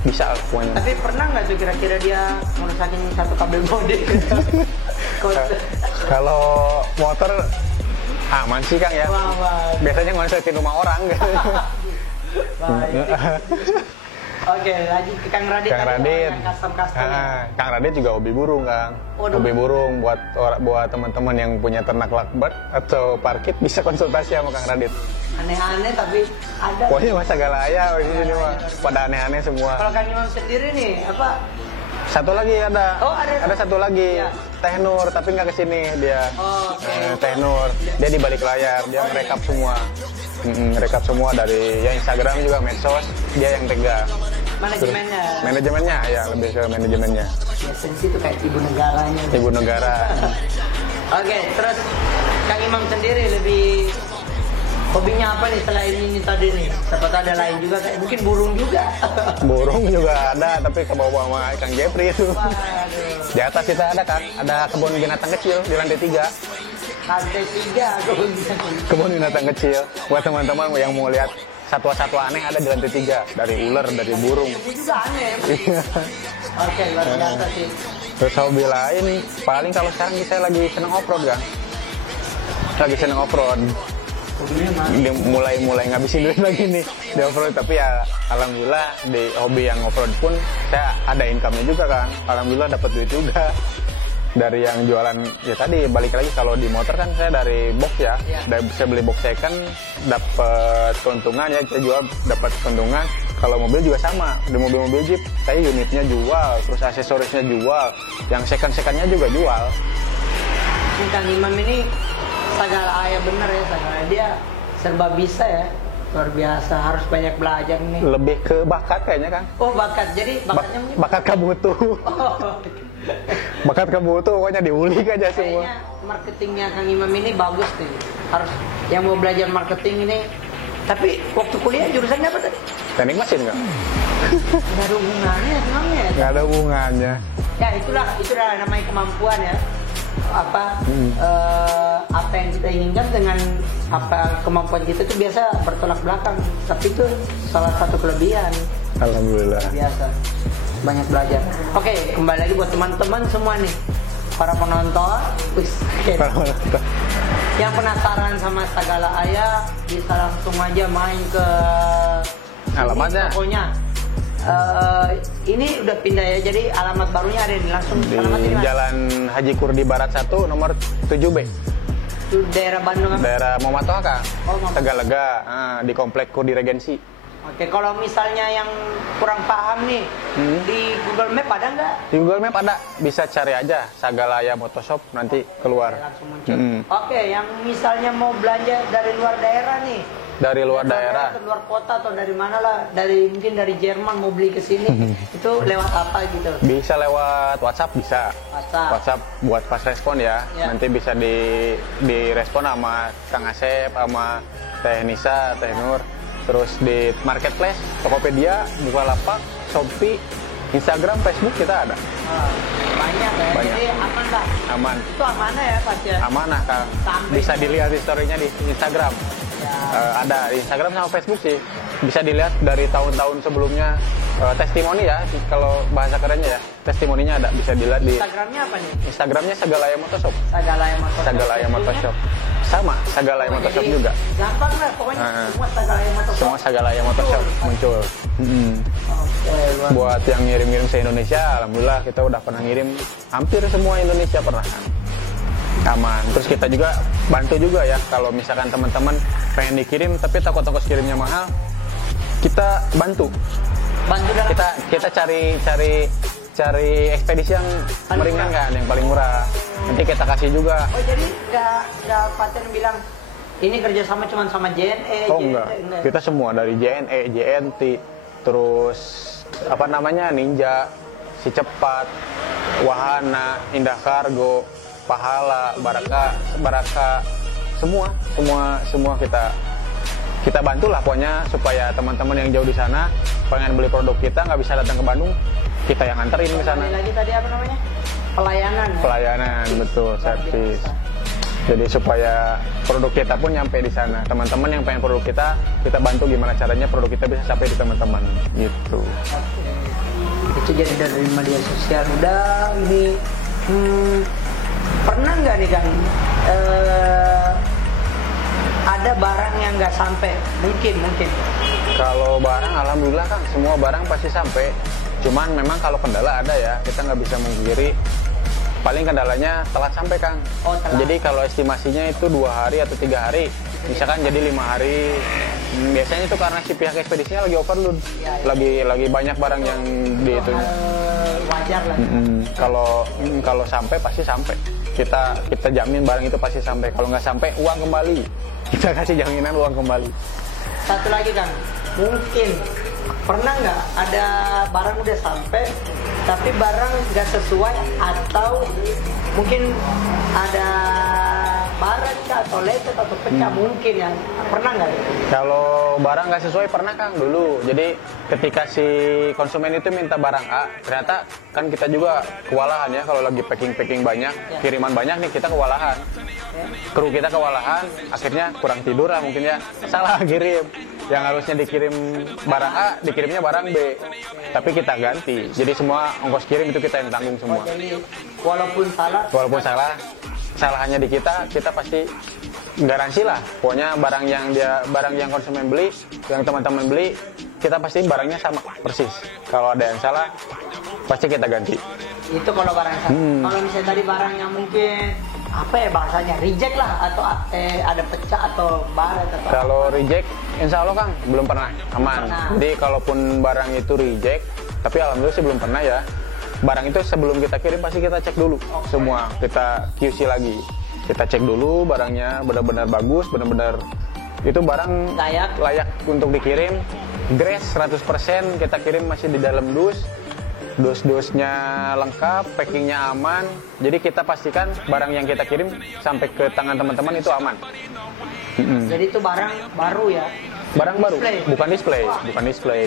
bisa pokoknya. Tapi pernah nggak tuh kira-kira dia ngerusakin satu kabel bodi? Kalau motor aman sih Kang ya. Wah. Biasanya ngonsetin rumah orang gitu. Baik. Oke, lanjut ke Kang Radit. Kang Radit. Custom. Kang Radit juga hobi burung, Kang. Waduh. Hobi burung buat teman-teman yang punya ternak lovebird atau parkit bisa konsultasi sama Kang Radit. Aneh-aneh tapi ada. Pokoknya masa galaya di sini mah. Pada aneh-aneh semua. Kalau Kang Imam sendiri nih, apa? Satu lagi ada. Oh, ada satu lagi. Ya. Teh Nur, tapi nggak kesini dia. Oke. Teh Nur, dia di balik layar, dia ngerekap semua. Ngerekap semua dari ya Instagram juga, medsos, dia yang pegang. Manajemennya. Manajemennya ya, lebih ke manajemennya. Biasanya sih itu kayak ibu negaranya. Ibu negara. Oke, terus Kang Imam sendiri lebih hobinya apa nih selain ini tadi nih? Siapa tahu ada lain juga kayak mungkin burung juga. Burung juga ada, tapi ke bawah sama Kang Jeffrey itu. Waduh. Di atas kita ada kan, ada kebun binatang kecil di lantai 3. Lantai 3 kebun binatang. Kebun binatang kecil. Buat teman-teman yang mau lihat satwa-satwa aneh ada di lantai 3. Dari ular, dari burung. Ini juga aneh. Oke, luar biasa sih. Terus hobi lain, paling kalau sekarang saya lagi seneng off-road kan. Lagi seneng off-road. Hobinya mana? Dia mulai ngabisin duit lagi nih di off-road. Tapi ya alhamdulillah di hobi yang off-road pun saya ada income-nya juga kan. Alhamdulillah dapat duit juga. Dari yang jualan, ya tadi balik lagi kalau di motor kan saya dari box ya. Dari saya beli box second dapat keuntungan ya, saya jual dapat keuntungan. Kalau mobil juga sama, di mobil-mobil Jeep saya unitnya jual, terus aksesorisnya jual, yang second-secondnya juga jual. Ini Kang Imam ini sagala ayah bener ya, sagala dia serba bisa ya. Luar biasa, harus banyak belajar nih. Lebih ke bakat kayaknya kan. Oh bakat, jadi bakatnya mungkin Bakat kebutuh. Oh. Bakat kebutuh pokoknya diulik aja semua. Kayaknya marketingnya Kang Imam ini bagus nih. Harus yang mau belajar marketing ini. Tapi waktu kuliah jurusannya apa tadi? Teknik mesin nggak? Nggak ada hubungannya sebenarnya. Nggak ada hubungannya. Ya itulah namanya kemampuan ya. Apa yang kita inginkan dengan apa kemampuan kita itu biasa bertolak belakang. Tapi itu salah satu kelebihan. Alhamdulillah. Biasa banyak belajar. Oke, kembali lagi buat teman-teman semua nih, para penonton. Yang penasaran sama Sagala Ayah bisa langsung aja main ke alamatnya. Pokoknya ini udah pindah ya, jadi alamat barunya ada di langsung Di alamatnya Jalan Haji Kurdi Barat 1 nomor 7B. Itu daerah Bandung apa? Daerah Muhammad Toha Kang. Oh, Muhammad. Tegalega, di komplek Kurdi Regensi. Oke, kalau misalnya yang kurang paham nih, di Google Map ada nggak? Di Google Map ada, bisa cari aja Sagala Ayah Motoshop nanti keluar. Langsung muncul. Oke, yang misalnya mau belanja dari luar daerah nih, Dari luar daerah. ke luar kota atau dari mana lah, mungkin dari Jerman mau beli ke sini, itu lewat apa gitu? Bisa lewat WhatsApp bisa. WhatsApp buat pas respon ya. Nanti bisa di respon sama Kang Asep, sama Teh Nisa, Teh Nur. Terus di marketplace, Tokopedia, Bukalapak, Shopee, Instagram, Facebook kita ada. Banyak ya. Banyak. Jadi aman lah. Aman. Itu amanah ya Pak ya? Amanah Kang. Bisa dilihat historinya di Instagram. Ada di Instagram sama Facebook sih. Bisa dilihat dari tahun-tahun sebelumnya. Testimoni ya, kalau bahasa kerennya ya. Testimoninya ada, bisa dilihat di Instagramnya apa nih? Instagramnya Sagala Ayah Motoshop. Sagala Ayah Motoshop. Sagala Ayah Motoshop. Sama, Sagala Ayah Motoshop juga. Gampang lah, pokoknya semua Sagala Ayah Motoshop. Semua Sagala Ayah Motoshop muncul. Oke, Buat yang ngirim-ngirim se Indonesia, alhamdulillah kita udah pernah ngirim hampir semua Indonesia pernah kan. aman. Terus kita juga bantu juga ya kalau misalkan teman-teman pengen dikirim tapi takut ongkos kirimnya mahal, kita bantu dalam kita cari ekspedisi yang meringankan, yang paling murah. Nanti kita kasih juga. Oh jadi nggak paten bilang ini kerjasama cuma sama JNE? Oh enggak, kita semua dari JNE, JNT, terus apa namanya Ninja, Si Cepat, Wahana, Indah Kargo, Pahala, Baraka, semua kita bantulah pokoknya supaya teman-teman yang jauh di sana pengen beli produk kita nggak bisa datang ke Bandung, kita yang anterin ke sana. Lagi tadi apa namanya? Pelayanan. Ya? Pelayanan, betul, servis. Jadi supaya produk kita pun nyampe di sana. Teman-teman yang pengen produk kita bantu gimana caranya produk kita bisa sampai di teman-teman gitu. Itu jadi dari media sosial. Udah ini pernah nggak nih Kang ada barang yang nggak sampai? Mungkin. Kalau barang alhamdulillah Kang, semua barang pasti sampai. Cuman memang kalau kendala ada ya, kita nggak bisa mengkiri. Paling kendalanya telat sampai Kang. Oh, telat. Jadi kalau estimasinya itu 2 hari atau 3 hari, misalkan jadi 5 hari. Biasanya itu karena si pihak ekspedisinya lagi overload, lagi banyak barang yang di itu. Wajar lah. Kalau sampai pasti sampai. Kita jamin barang itu pasti sampai. Kalau nggak sampai uang kembali. Kita kasih jaminan uang kembali. Satu lagi Kang, mungkin pernah nggak ada barang udah sampai tapi barang nggak sesuai atau mungkin ada baret atau lecet atau pecah mungkin yang pernah nggak? Kalau barang nggak sesuai pernah Kang dulu. Jadi ketika si konsumen itu minta barang A, ternyata kan kita juga kewalahan ya kalau lagi packing banyak, kiriman banyak nih kita kewalahan. Kru kita kewalahan, akhirnya kurang tidur lah mungkin ya, salah kirim. Yang harusnya dikirim barang A, dikirimnya barang B. Tapi kita ganti. Jadi semua ongkos kirim itu kita yang tanggung semua. Oh, jadi walaupun salah, kesalahannya di kita pasti garansi lah. Pokoknya barang yang konsumen beli, yang teman-teman beli, kita pasti barangnya sama persis. Kalau ada yang salah, pasti kita ganti. Itu kalau barang salah. Kalau misalnya tadi barang yang mungkin apa ya bahasanya reject lah atau ada pecah atau baret atau kalau reject, insya Allah Kang belum pernah aman. Jadi kalaupun barang itu reject, tapi alhamdulillah sih belum pernah ya. Barang itu sebelum kita kirim pasti kita cek dulu semua, kita QC lagi, kita cek dulu barangnya benar-benar bagus, benar-benar itu barang layak untuk dikirim. Grace 100% kita kirim masih di dalam dus-dusnya lengkap, packingnya aman. Jadi kita pastikan barang yang kita kirim sampai ke tangan teman-teman itu aman. Jadi itu barang baru ya? Barang baru, bukan display.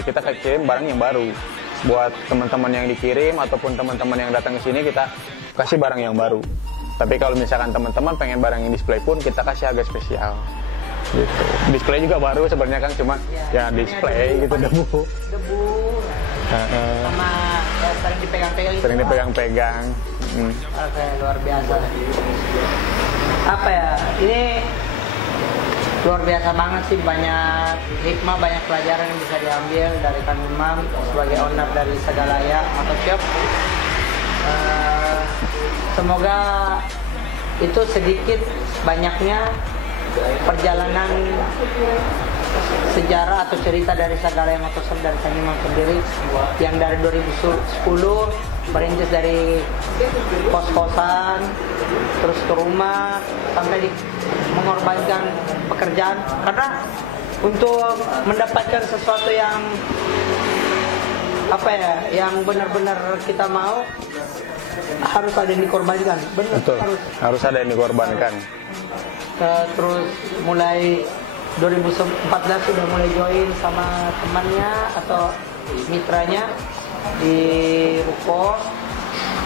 Kita kirim barang yang baru. Buat teman-teman yang dikirim ataupun teman-teman yang datang ke sini kita kasih barang yang baru. Tapi kalau misalkan teman-teman pengen barang yang display pun kita kasih harga spesial. Gitu. Display juga baru sebenarnya Kang, cuma ya display gitu debu. Sama ya, sering dipegang-pegang. Oke, luar biasa. Apa ya? Ini luar biasa banget sih, banyak hikmah, banyak pelajaran yang bisa diambil dari Kang Imam sebagai owner dari Sagalaya Motorshop. Semoga itu sedikit banyaknya perjalanan sejarah atau cerita dari Sagalaya Motorshop dari Kang Imam sendiri yang dari 2010 merintis dari kos-kosan terus ke rumah sampai mengorbankan pekerjaan karena untuk mendapatkan sesuatu yang apa ya, yang benar-benar kita mau harus ada yang dikorbankan. Betul, harus ada yang dikorbankan. Terus mulai 2014 sudah mulai join sama temannya atau mitranya di ruko,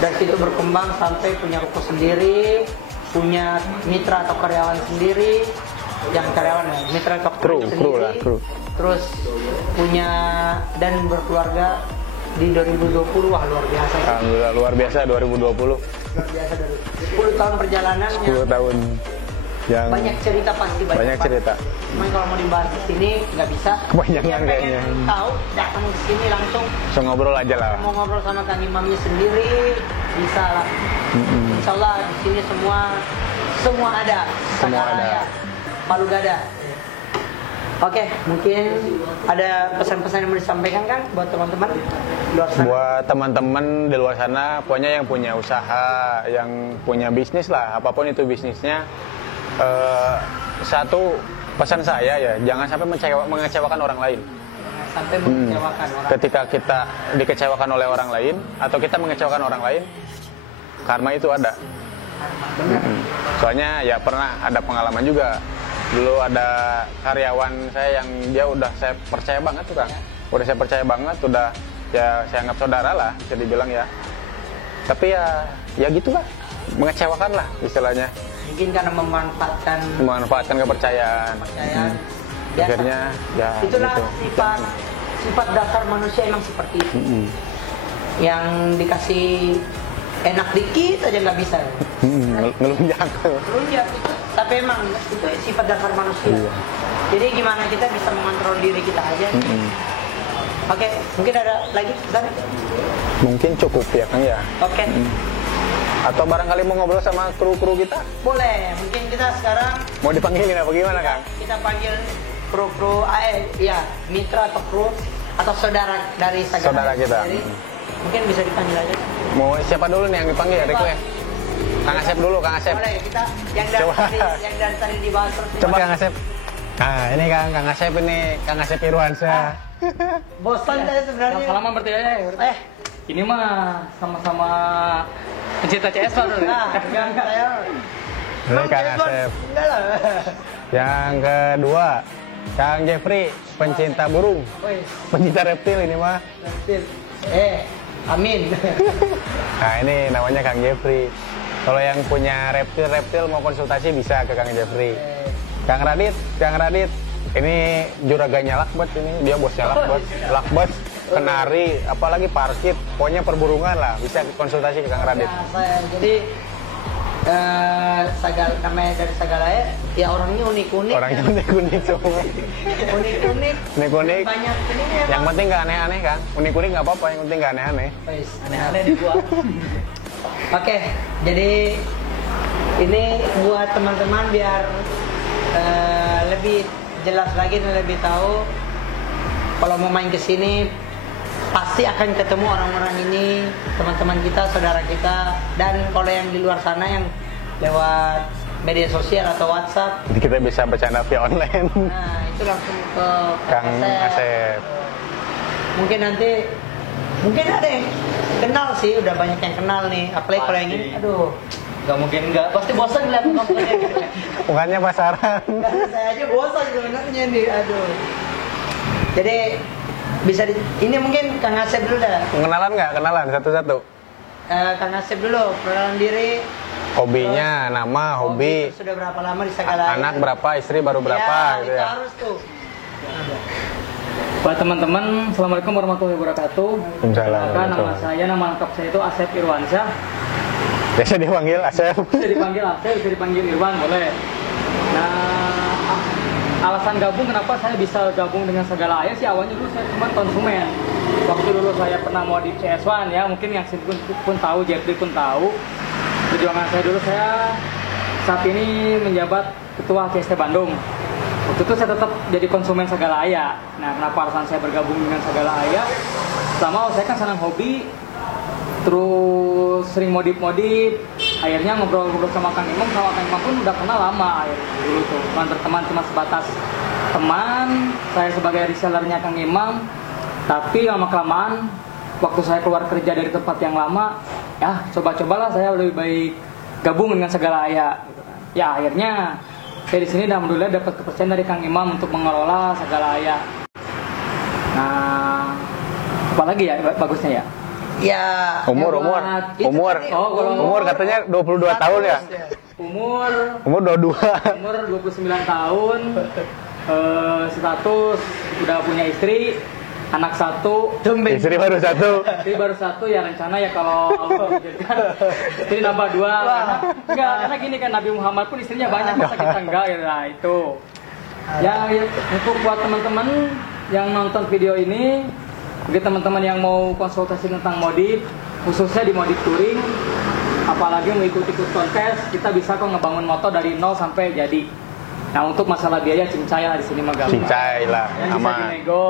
dari situ berkembang sampai punya ruko sendiri, punya mitra atau karyawan sendiri, yang karyawan ya, mitra atau kru sendiri, terus punya dan berkeluarga di 2020. Wah luar biasa. Alhamdulillah luar biasa 2020. Luar biasa dari 10 tahun perjalanannya. 10 tahun. Yang banyak cerita pasti banyak cerita. Cuman kalau mau dibahas di sini nggak bisa. Kebanyakan kayaknya. Tahu datang ke sini langsung. So ngobrol aja lah. Mau ngobrol sama Kang Imamnya sendiri bisa lah. Insya Allah di sini semua semua ada. Semua Sagala ada. ya. Palu Gada. Oke, mungkin ada pesan-pesan yang mau disampaikan kan buat teman-teman di luar sana? Buat teman-teman di luar sana, pokoknya yang punya usaha, yang punya bisnis lah, apapun itu bisnisnya, satu pesan saya ya, jangan sampai mengecewakan orang lain. Sampai mengecewakan orang. Ketika kita dikecewakan oleh orang lain atau kita mengecewakan orang lain, karma itu ada. Soalnya ya pernah ada pengalaman juga. Dulu ada karyawan saya yang dia udah saya percaya banget tuh Kang. Udah saya percaya banget, udah ya saya anggap saudara lah, bisa dibilang ya. Tapi ya gitulah, mengecewakan lah istilahnya. Mungkin karena Memanfaatkan kepercayaan. Ya, akhirnya ya itulah gitu. sifat dasar manusia emang seperti itu. Yang dikasih enak dikit aja nggak bisa. Ngelunjak. Ngelunjak itu, tapi emang itu sifat dasar manusia. Iya. Jadi gimana kita bisa mengontrol diri kita aja. Oke, mungkin ada lagi Zan? Mungkin cukup ya Kang ya. Oke. Atau barangkali mau ngobrol sama kru-kru kita? Boleh, mungkin kita sekarang Mau dipanggilin apa gimana Kang? kita panggil kru ya mitra atau kru atau saudara dari Sagala Saudara kita. sendiri. Mungkin bisa dipanggil aja. Mau siapa dulu nih yang dipanggil? Request. Kang Asep dulu, Kang Asep. Boleh, kita yang dari Coba. tadi dibahas terus. Coba Kang Asep. Nah, ini Kang Asep ini, Kang Asep Irwansyah. Bosan saya sebenarnya. Salaman berarti ya. Ini mah sama-sama pencinta CS lah dulu. Nah, enggak saya. Ini Kang Asep. Enggak lah. Yang kedua, Kang Jeffrey, pencinta burung. Woi, Pencinta reptil ini mah. reptil. Amin. Nah, ini namanya Kang Jeffrey. Kalau yang punya reptil mau konsultasi bisa ke Kang Jeffrey. Kang Radit, ini juraganya Lakbet ini, dia bosnya Lakbet, kenari, apalagi parkit, pokoknya perburungan lah, bisa konsultasi ke Kang Radit. Ya, jadi namanya dari Sagala ya orangnya unik-unik. Orangnya unik-unik semua. Unik-unik. Unik-unik. Banyak ininya. Yang penting nggak aneh-aneh kan? Unik-unik nggak apa-apa, yang penting nggak aneh-aneh. Aneh-aneh dibuat. Oke, jadi ini buat teman-teman biar lebih jelas lagi dan lebih tahu kalau mau main ke sini pasti akan ketemu orang-orang ini, teman-teman kita, saudara kita, dan kalau yang di luar sana yang lewat media sosial atau WhatsApp, Jadi kita bisa bercanda via online. nah itu langsung ke Kang Asep. Mungkin nanti ada yang kenal sih, udah banyak yang kenal nih. Apalagi kalau yang ini, aduh, Gak mungkin enggak. pasti bosan ngeliat muka-mukanya gitu. Bukannya pasaran. Karena saya aja bosan sebenarnya nih, aduh. Jadi bisa ini mungkin Kang Asep dulu dah. Kenalan nggak? Kenalan satu-satu. Kang Asep dulu, perkenalan diri. Hobinya, nama, hobi. Terus sudah berapa lama di Sagala? Anak berapa, istri baru berapa Ya, gitu itu ya. harus tuh. Buat teman-teman, Assalamualaikum warahmatullahi wabarakatuh. Waalaikumsalam. Nama lengkap saya itu Asep Irwansyah. Biasa dipanggil Asep. Bisa dipanggil Asep, bisa dipanggil Irwan, boleh. Nah, alasan gabung kenapa saya bisa gabung dengan Sagala Aya sih, awalnya dulu saya cuma konsumen. Waktu dulu saya pernah mau di CS1 ya, mungkin yang sini pun tahu, Jeffrey pun tahu. Perjuangan saya dulu, saya saat ini menjabat Ketua CST Bandung. Waktu itu saya tetap jadi konsumen Sagala Aya. Nah, kenapa alasan saya bergabung dengan Sagala Aya? Pertama, saya kan senang hobi, terus sering modif-modif, akhirnya ngobrol-ngobrol sama Kang Imam pun udah kenal lama dulu tuh, bukan berteman cuma sebatas teman, saya sebagai resellernya Kang Imam. Tapi lama-kelamaan waktu saya keluar kerja dari tempat yang lama, ya coba-cobalah saya lebih baik gabung dengan Sagala Aya gitu kan. Ya akhirnya saya di sini alhamdulillah dapat kepercayaan dari Kang Imam untuk mengelola Sagala Aya. Nah, apalagi ya bagusnya ya? Ya. Umur katanya 22 tahun ya. Umur 22. Umur 29 tahun. Status udah punya istri, anak satu. Istri baru satu. Istri baru satu ya, rencana ya kalau Allah mengizinkan istri nambah 2. Karena gini kan, Nabi Muhammad pun istrinya banyak, masa kita enggak ya. Nah, itu. Ya, untuk buat teman-teman yang nonton video ini, bagi teman-teman yang mau konsultasi tentang modif, khususnya di modif touring, apalagi mau ikut-ikut kontes, kita bisa kok ngebangun motor dari nol sampai jadi. Nah untuk masalah biaya cincay lah di sini mah gampang. Cincay lah, Ya, bisa aman. dinego,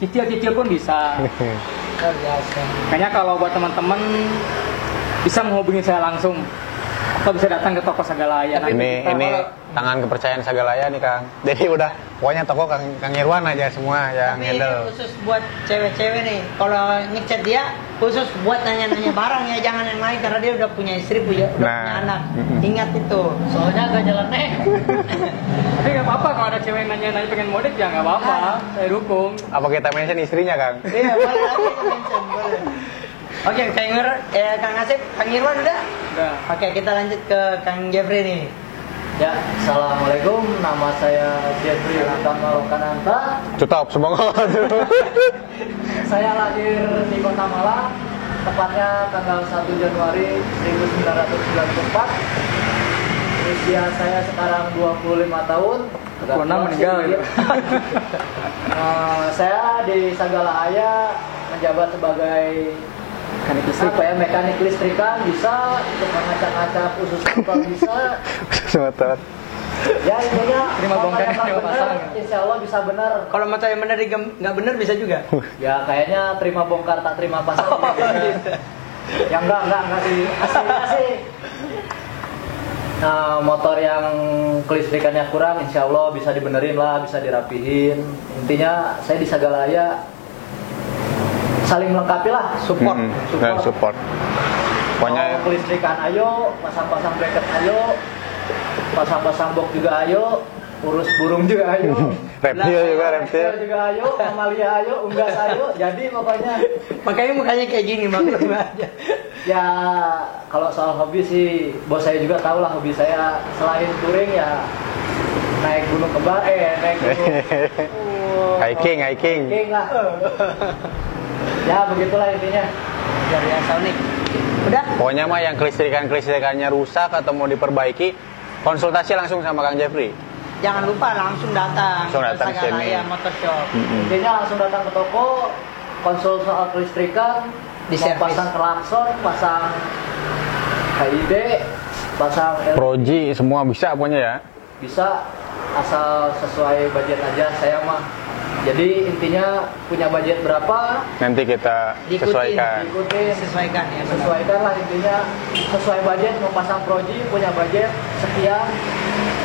cicil pun bisa. Luar biasa. Kayaknya kalau buat teman-teman bisa menghubungi saya langsung atau bisa datang ke toko Sagalaya. Nanti kita Ini tangan kepercayaan Sagalaya nih Kang. Jadi udah pokoknya toko Kang Irwan aja semua yang Tapi ini handle. khusus buat cewek-cewek nih. Kalau ngechat dia khusus buat nanya-nanya barang ya, jangan yang lain karena dia udah punya istri, udah punya anak. Ingat itu. Soalnya agak jalan nih. Tapi nggak apa-apa kalau ada cewek yang nanya-nanya pengen modif ya nggak apa-apa, saya dukung. Apa kita mention istrinya Kang? Iya, boleh lagi mention, boleh. Oke, Kang Asep, Kang Irwan udah? Udah. Oke, kita lanjut ke Kang Jeffrey nih. Ya, assalamualaikum. Nama saya Jeffrey Utama Lokananta. Tutup semoga. Saya lahir di Kota Malang, tepatnya tanggal 1 Januari 1994. Usia saya sekarang 25 tahun. Agak 26 tua meninggal sih, gitu. Saya di Sagalaya menjabat sebagai mekanik listrikan bisa, untuk mengacak-acak usus motor bisa. Motor. Ya intinya Terima motor bongkar yang yang benar, pasang. insya Allah bisa benar. Kalau motor yang benar nggak benar bisa juga. Ya kayaknya terima bongkar tak terima pasang. Gitu. Ya enggak sih. Aslinya sih. Nah, motor yang kelistrikannya kurang insya Allah bisa dibenerin lah, bisa dirapihin. Intinya saya di Sagalaya saling melengkapi lah, support. Dan support. Pokoknya Mau kelistrikan ayo, pasang-pasang bracket ayo, pasang-pasang box juga ayo, urus burung juga ayo. reptil juga reptil. Juga ayo, mamalia ayo, unggas ayo, jadi pokoknya. Makanya mukanya kayak gini, maklum aja. Ya kalau soal hobi sih, bos saya juga tahu lah hobi saya selain touring ya naik gunung kembar, naik gunung hiking. hiking lah. Ya begitulah intinya. Luar biasa unik. Udah? Pokoknya mah yang kelistrikannya rusak atau mau diperbaiki, konsultasi langsung sama Kang Jeffrey. Jangan lupa langsung datang Langsung datang ke sini. Sagalaya Motor Shop. Intinya langsung datang ke toko, konsul soal kelistrikan, Di mau servis. pasang klakson, pasang HID, pasang Proji semua bisa pokoknya ya. bisa asal sesuai budget aja saya mah. Jadi intinya punya budget berapa, Nanti kita Diikutin. sesuaikan. ikutin, Sesuaikan ya. benar. sesuaikan lah intinya sesuai budget. Mau pasang proji punya budget sekian,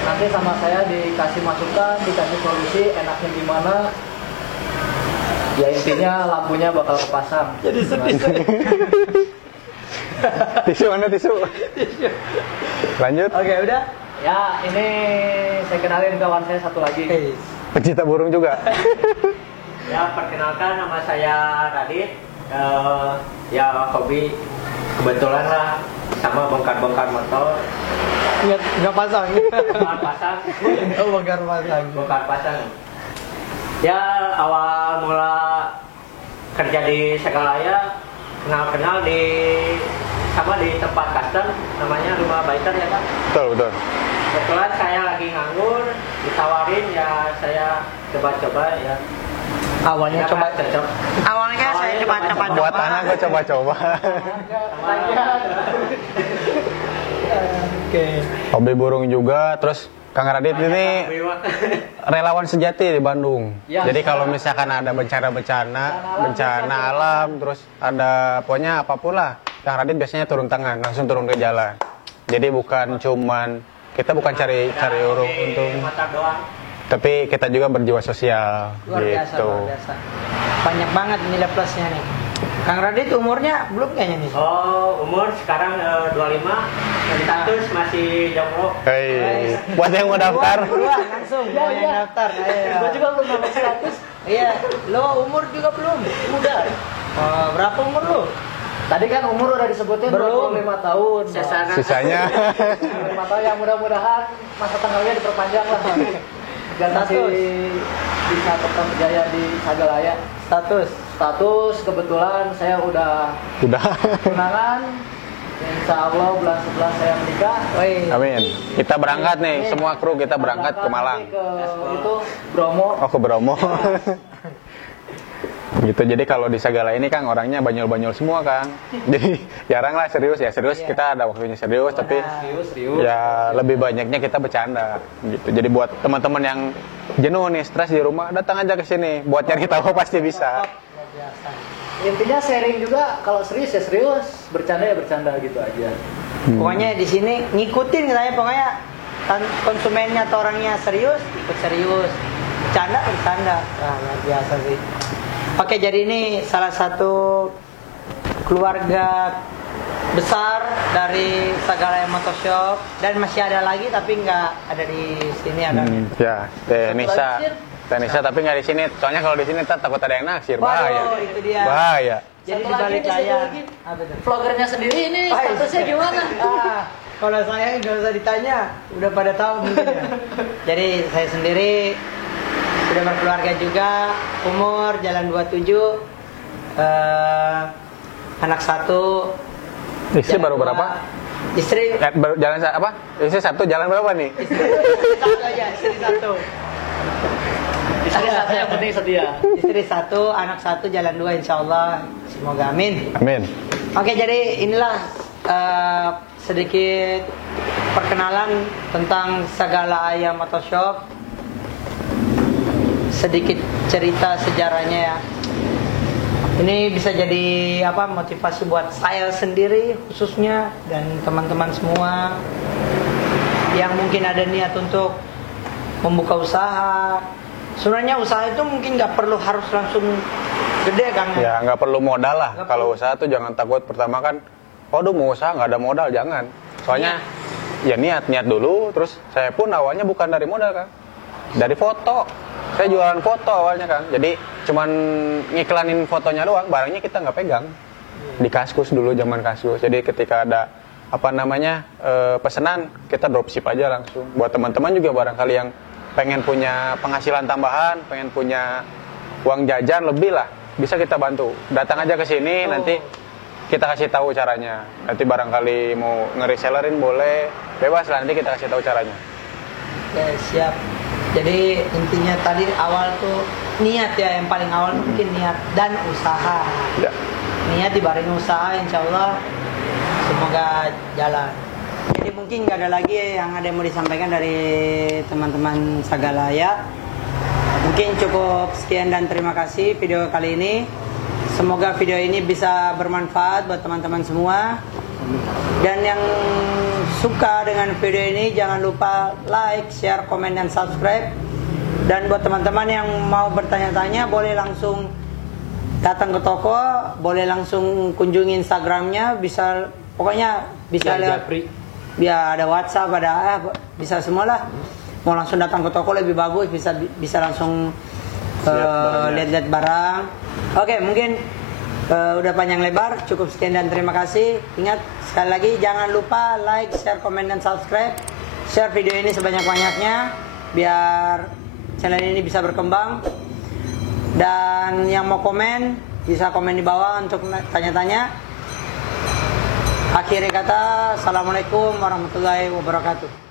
nanti sama saya dikasih masukan, dikasih solusi enaknya gimana. Ya intinya lampunya bakal kepasang. Jadi sedih. Tisu mana tisu? Lanjut. Oke, udah. Ya ini saya kenalin kawan saya satu lagi. Oke. Pecinta burung juga. Ya, perkenalkan nama saya Radit. Ya hobi kebetulan lah sama bongkar-bongkar motor, Nggak pasang. bongkar pasang, Oh, bongkar pasang. bongkar pasang. Ya awal mula kerja di Sagalaya, kenal-kenal di tempat custom namanya Rumah Biter ya Pak. Betul. Kebetulan saya lagi nganggur, ditawarin ya saya coba-coba ya. Awalnya Ya, coba. Pak, cocok. Awalnya saya coba-coba. Buat anak gue coba-coba. Oke. Hobi burung juga. Terus Kang Radit ini relawan sejati di Bandung. Ya, Jadi kalau misalkan ada bencana alam, terus ada pokoknya apapun lah, Kang Radit biasanya turun tangan, langsung turun ke jalan. Jadi kita bukan cari urung untung, Motor doang. tapi kita juga berjiwa sosial. Luar biasa, gitu. luar biasa. Banyak banget nilai plusnya nih. Kang Radit umurnya belum kayaknya nih. Oh, umur sekarang 25, status masih jomblo. Hei, buat yang mau daftar. Buruan, langsung mau yang daftar. Ayo. Gue juga belum nambah status. Iya, lo umur juga belum? Muda. Oh, berapa umur lo? Tadi kan umur udah disebutin Belum. 25 tahun. Sesana. Sisanya 25 tahun yang mudah-mudahan masa tanggalnya diperpanjang lah. Dan masih bisa tetap berjaya di Sagalaya. Status kebetulan saya udah tunangan. Insya Allah bulan 11 saya menikah. Woi. Amin. Kita berangkat nih, semua kru kita berangkat ke Malang. Ke itu Bromo. Oh, ke Bromo. Gitu. Jadi kalau di Sagala ini kan orangnya banyol-banyol semua kan. Jadi jarang lah serius ya. Serius kita ada waktunya serius, tapi Serius. ya lebih banyaknya kita bercanda gitu. Jadi buat teman-teman yang jenuh nih, stres di rumah, datang aja ke sini. Buat nyari tahu pasti bisa. Intinya sharing juga, kalau serius ya serius, bercanda ya bercanda gitu aja. Pokoknya di sini ngikutin saya, pokoknya konsumennya atau orangnya serius, ikut serius. Bercanda. Wah, luar biasa sih. Oke, jadi ini salah satu keluarga besar dari Sagalaya Motorshop, dan masih ada lagi tapi nggak ada di sini ada. Ya, Tenisa tapi nggak di sini. Soalnya kalau di sini takut ada yang naksir, bahaya. Waduh, itu dia. Bahaya. Jadi Satu di balik lagi, layar. satu lagi. Vlogernya sendiri ini statusnya gimana? Kalau saya nggak usah ditanya, udah pada tahu mungkin ya. Jadi saya sendiri sudah berkeluarga juga, umur jalan 27, anak 1. Istri jalan baru 2. berapa? Istri Baru jalan apa? Istri 1 jalan berapa nih? satu aja, istri 1. Istri satu yang penting setia. Istri 1, anak 1, jalan 2 insya Allah. Semoga amin. Amin. Oke, jadi inilah sedikit perkenalan tentang Sagalaya Motorshop. Sedikit cerita sejarahnya ya. Ini bisa jadi motivasi buat saya sendiri khususnya dan teman-teman semua yang mungkin ada niat untuk membuka usaha. Sebenarnya usaha itu mungkin nggak perlu harus langsung gede kan? Ya nggak perlu modal lah. Kalau usaha tuh jangan takut. Pertama kan, waduh mau usaha nggak ada modal, jangan. Soalnya ya niat dulu. Terus saya pun awalnya bukan dari modal kan, dari foto. Saya jualan foto awalnya kan. Jadi cuman ngiklanin fotonya doang, barangnya kita nggak pegang. Di Kaskus dulu, zaman Kaskus. Jadi ketika ada pesanan, kita dropship aja langsung. Buat teman-teman juga barangkali yang pengen punya penghasilan tambahan, pengen punya uang jajan lebih lah, bisa kita bantu. Datang aja ke sini, nanti kita kasih tahu caranya. Nanti barangkali mau nge-resellerin boleh, bebas lah, nanti kita kasih tahu caranya. Oke, siap. Jadi intinya tadi awal tuh niat ya, yang paling awal mungkin niat dan usaha. Ya. Niat dibarengi usaha, insya Allah semoga jalan. Jadi mungkin nggak ada lagi yang ada yang mau disampaikan dari teman-teman Sagalaya. Mungkin cukup sekian dan terima kasih video kali ini. Semoga video ini bisa bermanfaat buat teman-teman semua. Dan yang suka dengan video ini jangan lupa like, share, komen, dan subscribe. Dan buat teman-teman yang mau bertanya-tanya boleh langsung datang ke toko, boleh langsung kunjungi Instagramnya, pokoknya bisa lihat. Ya ada WhatsApp, ada bisa semualah. Mau langsung datang ke toko lebih bagus, bisa langsung lihat-lihat barang. Oke, mungkin udah panjang lebar, cukup sekian dan terima kasih. Ingat sekali lagi jangan lupa like, share, komen, dan subscribe. Share video ini sebanyak-banyaknya biar channel ini bisa berkembang. Dan yang mau komen bisa komen di bawah untuk tanya-tanya. Akhirnya kata, assalamualaikum warahmatullahi wabarakatuh.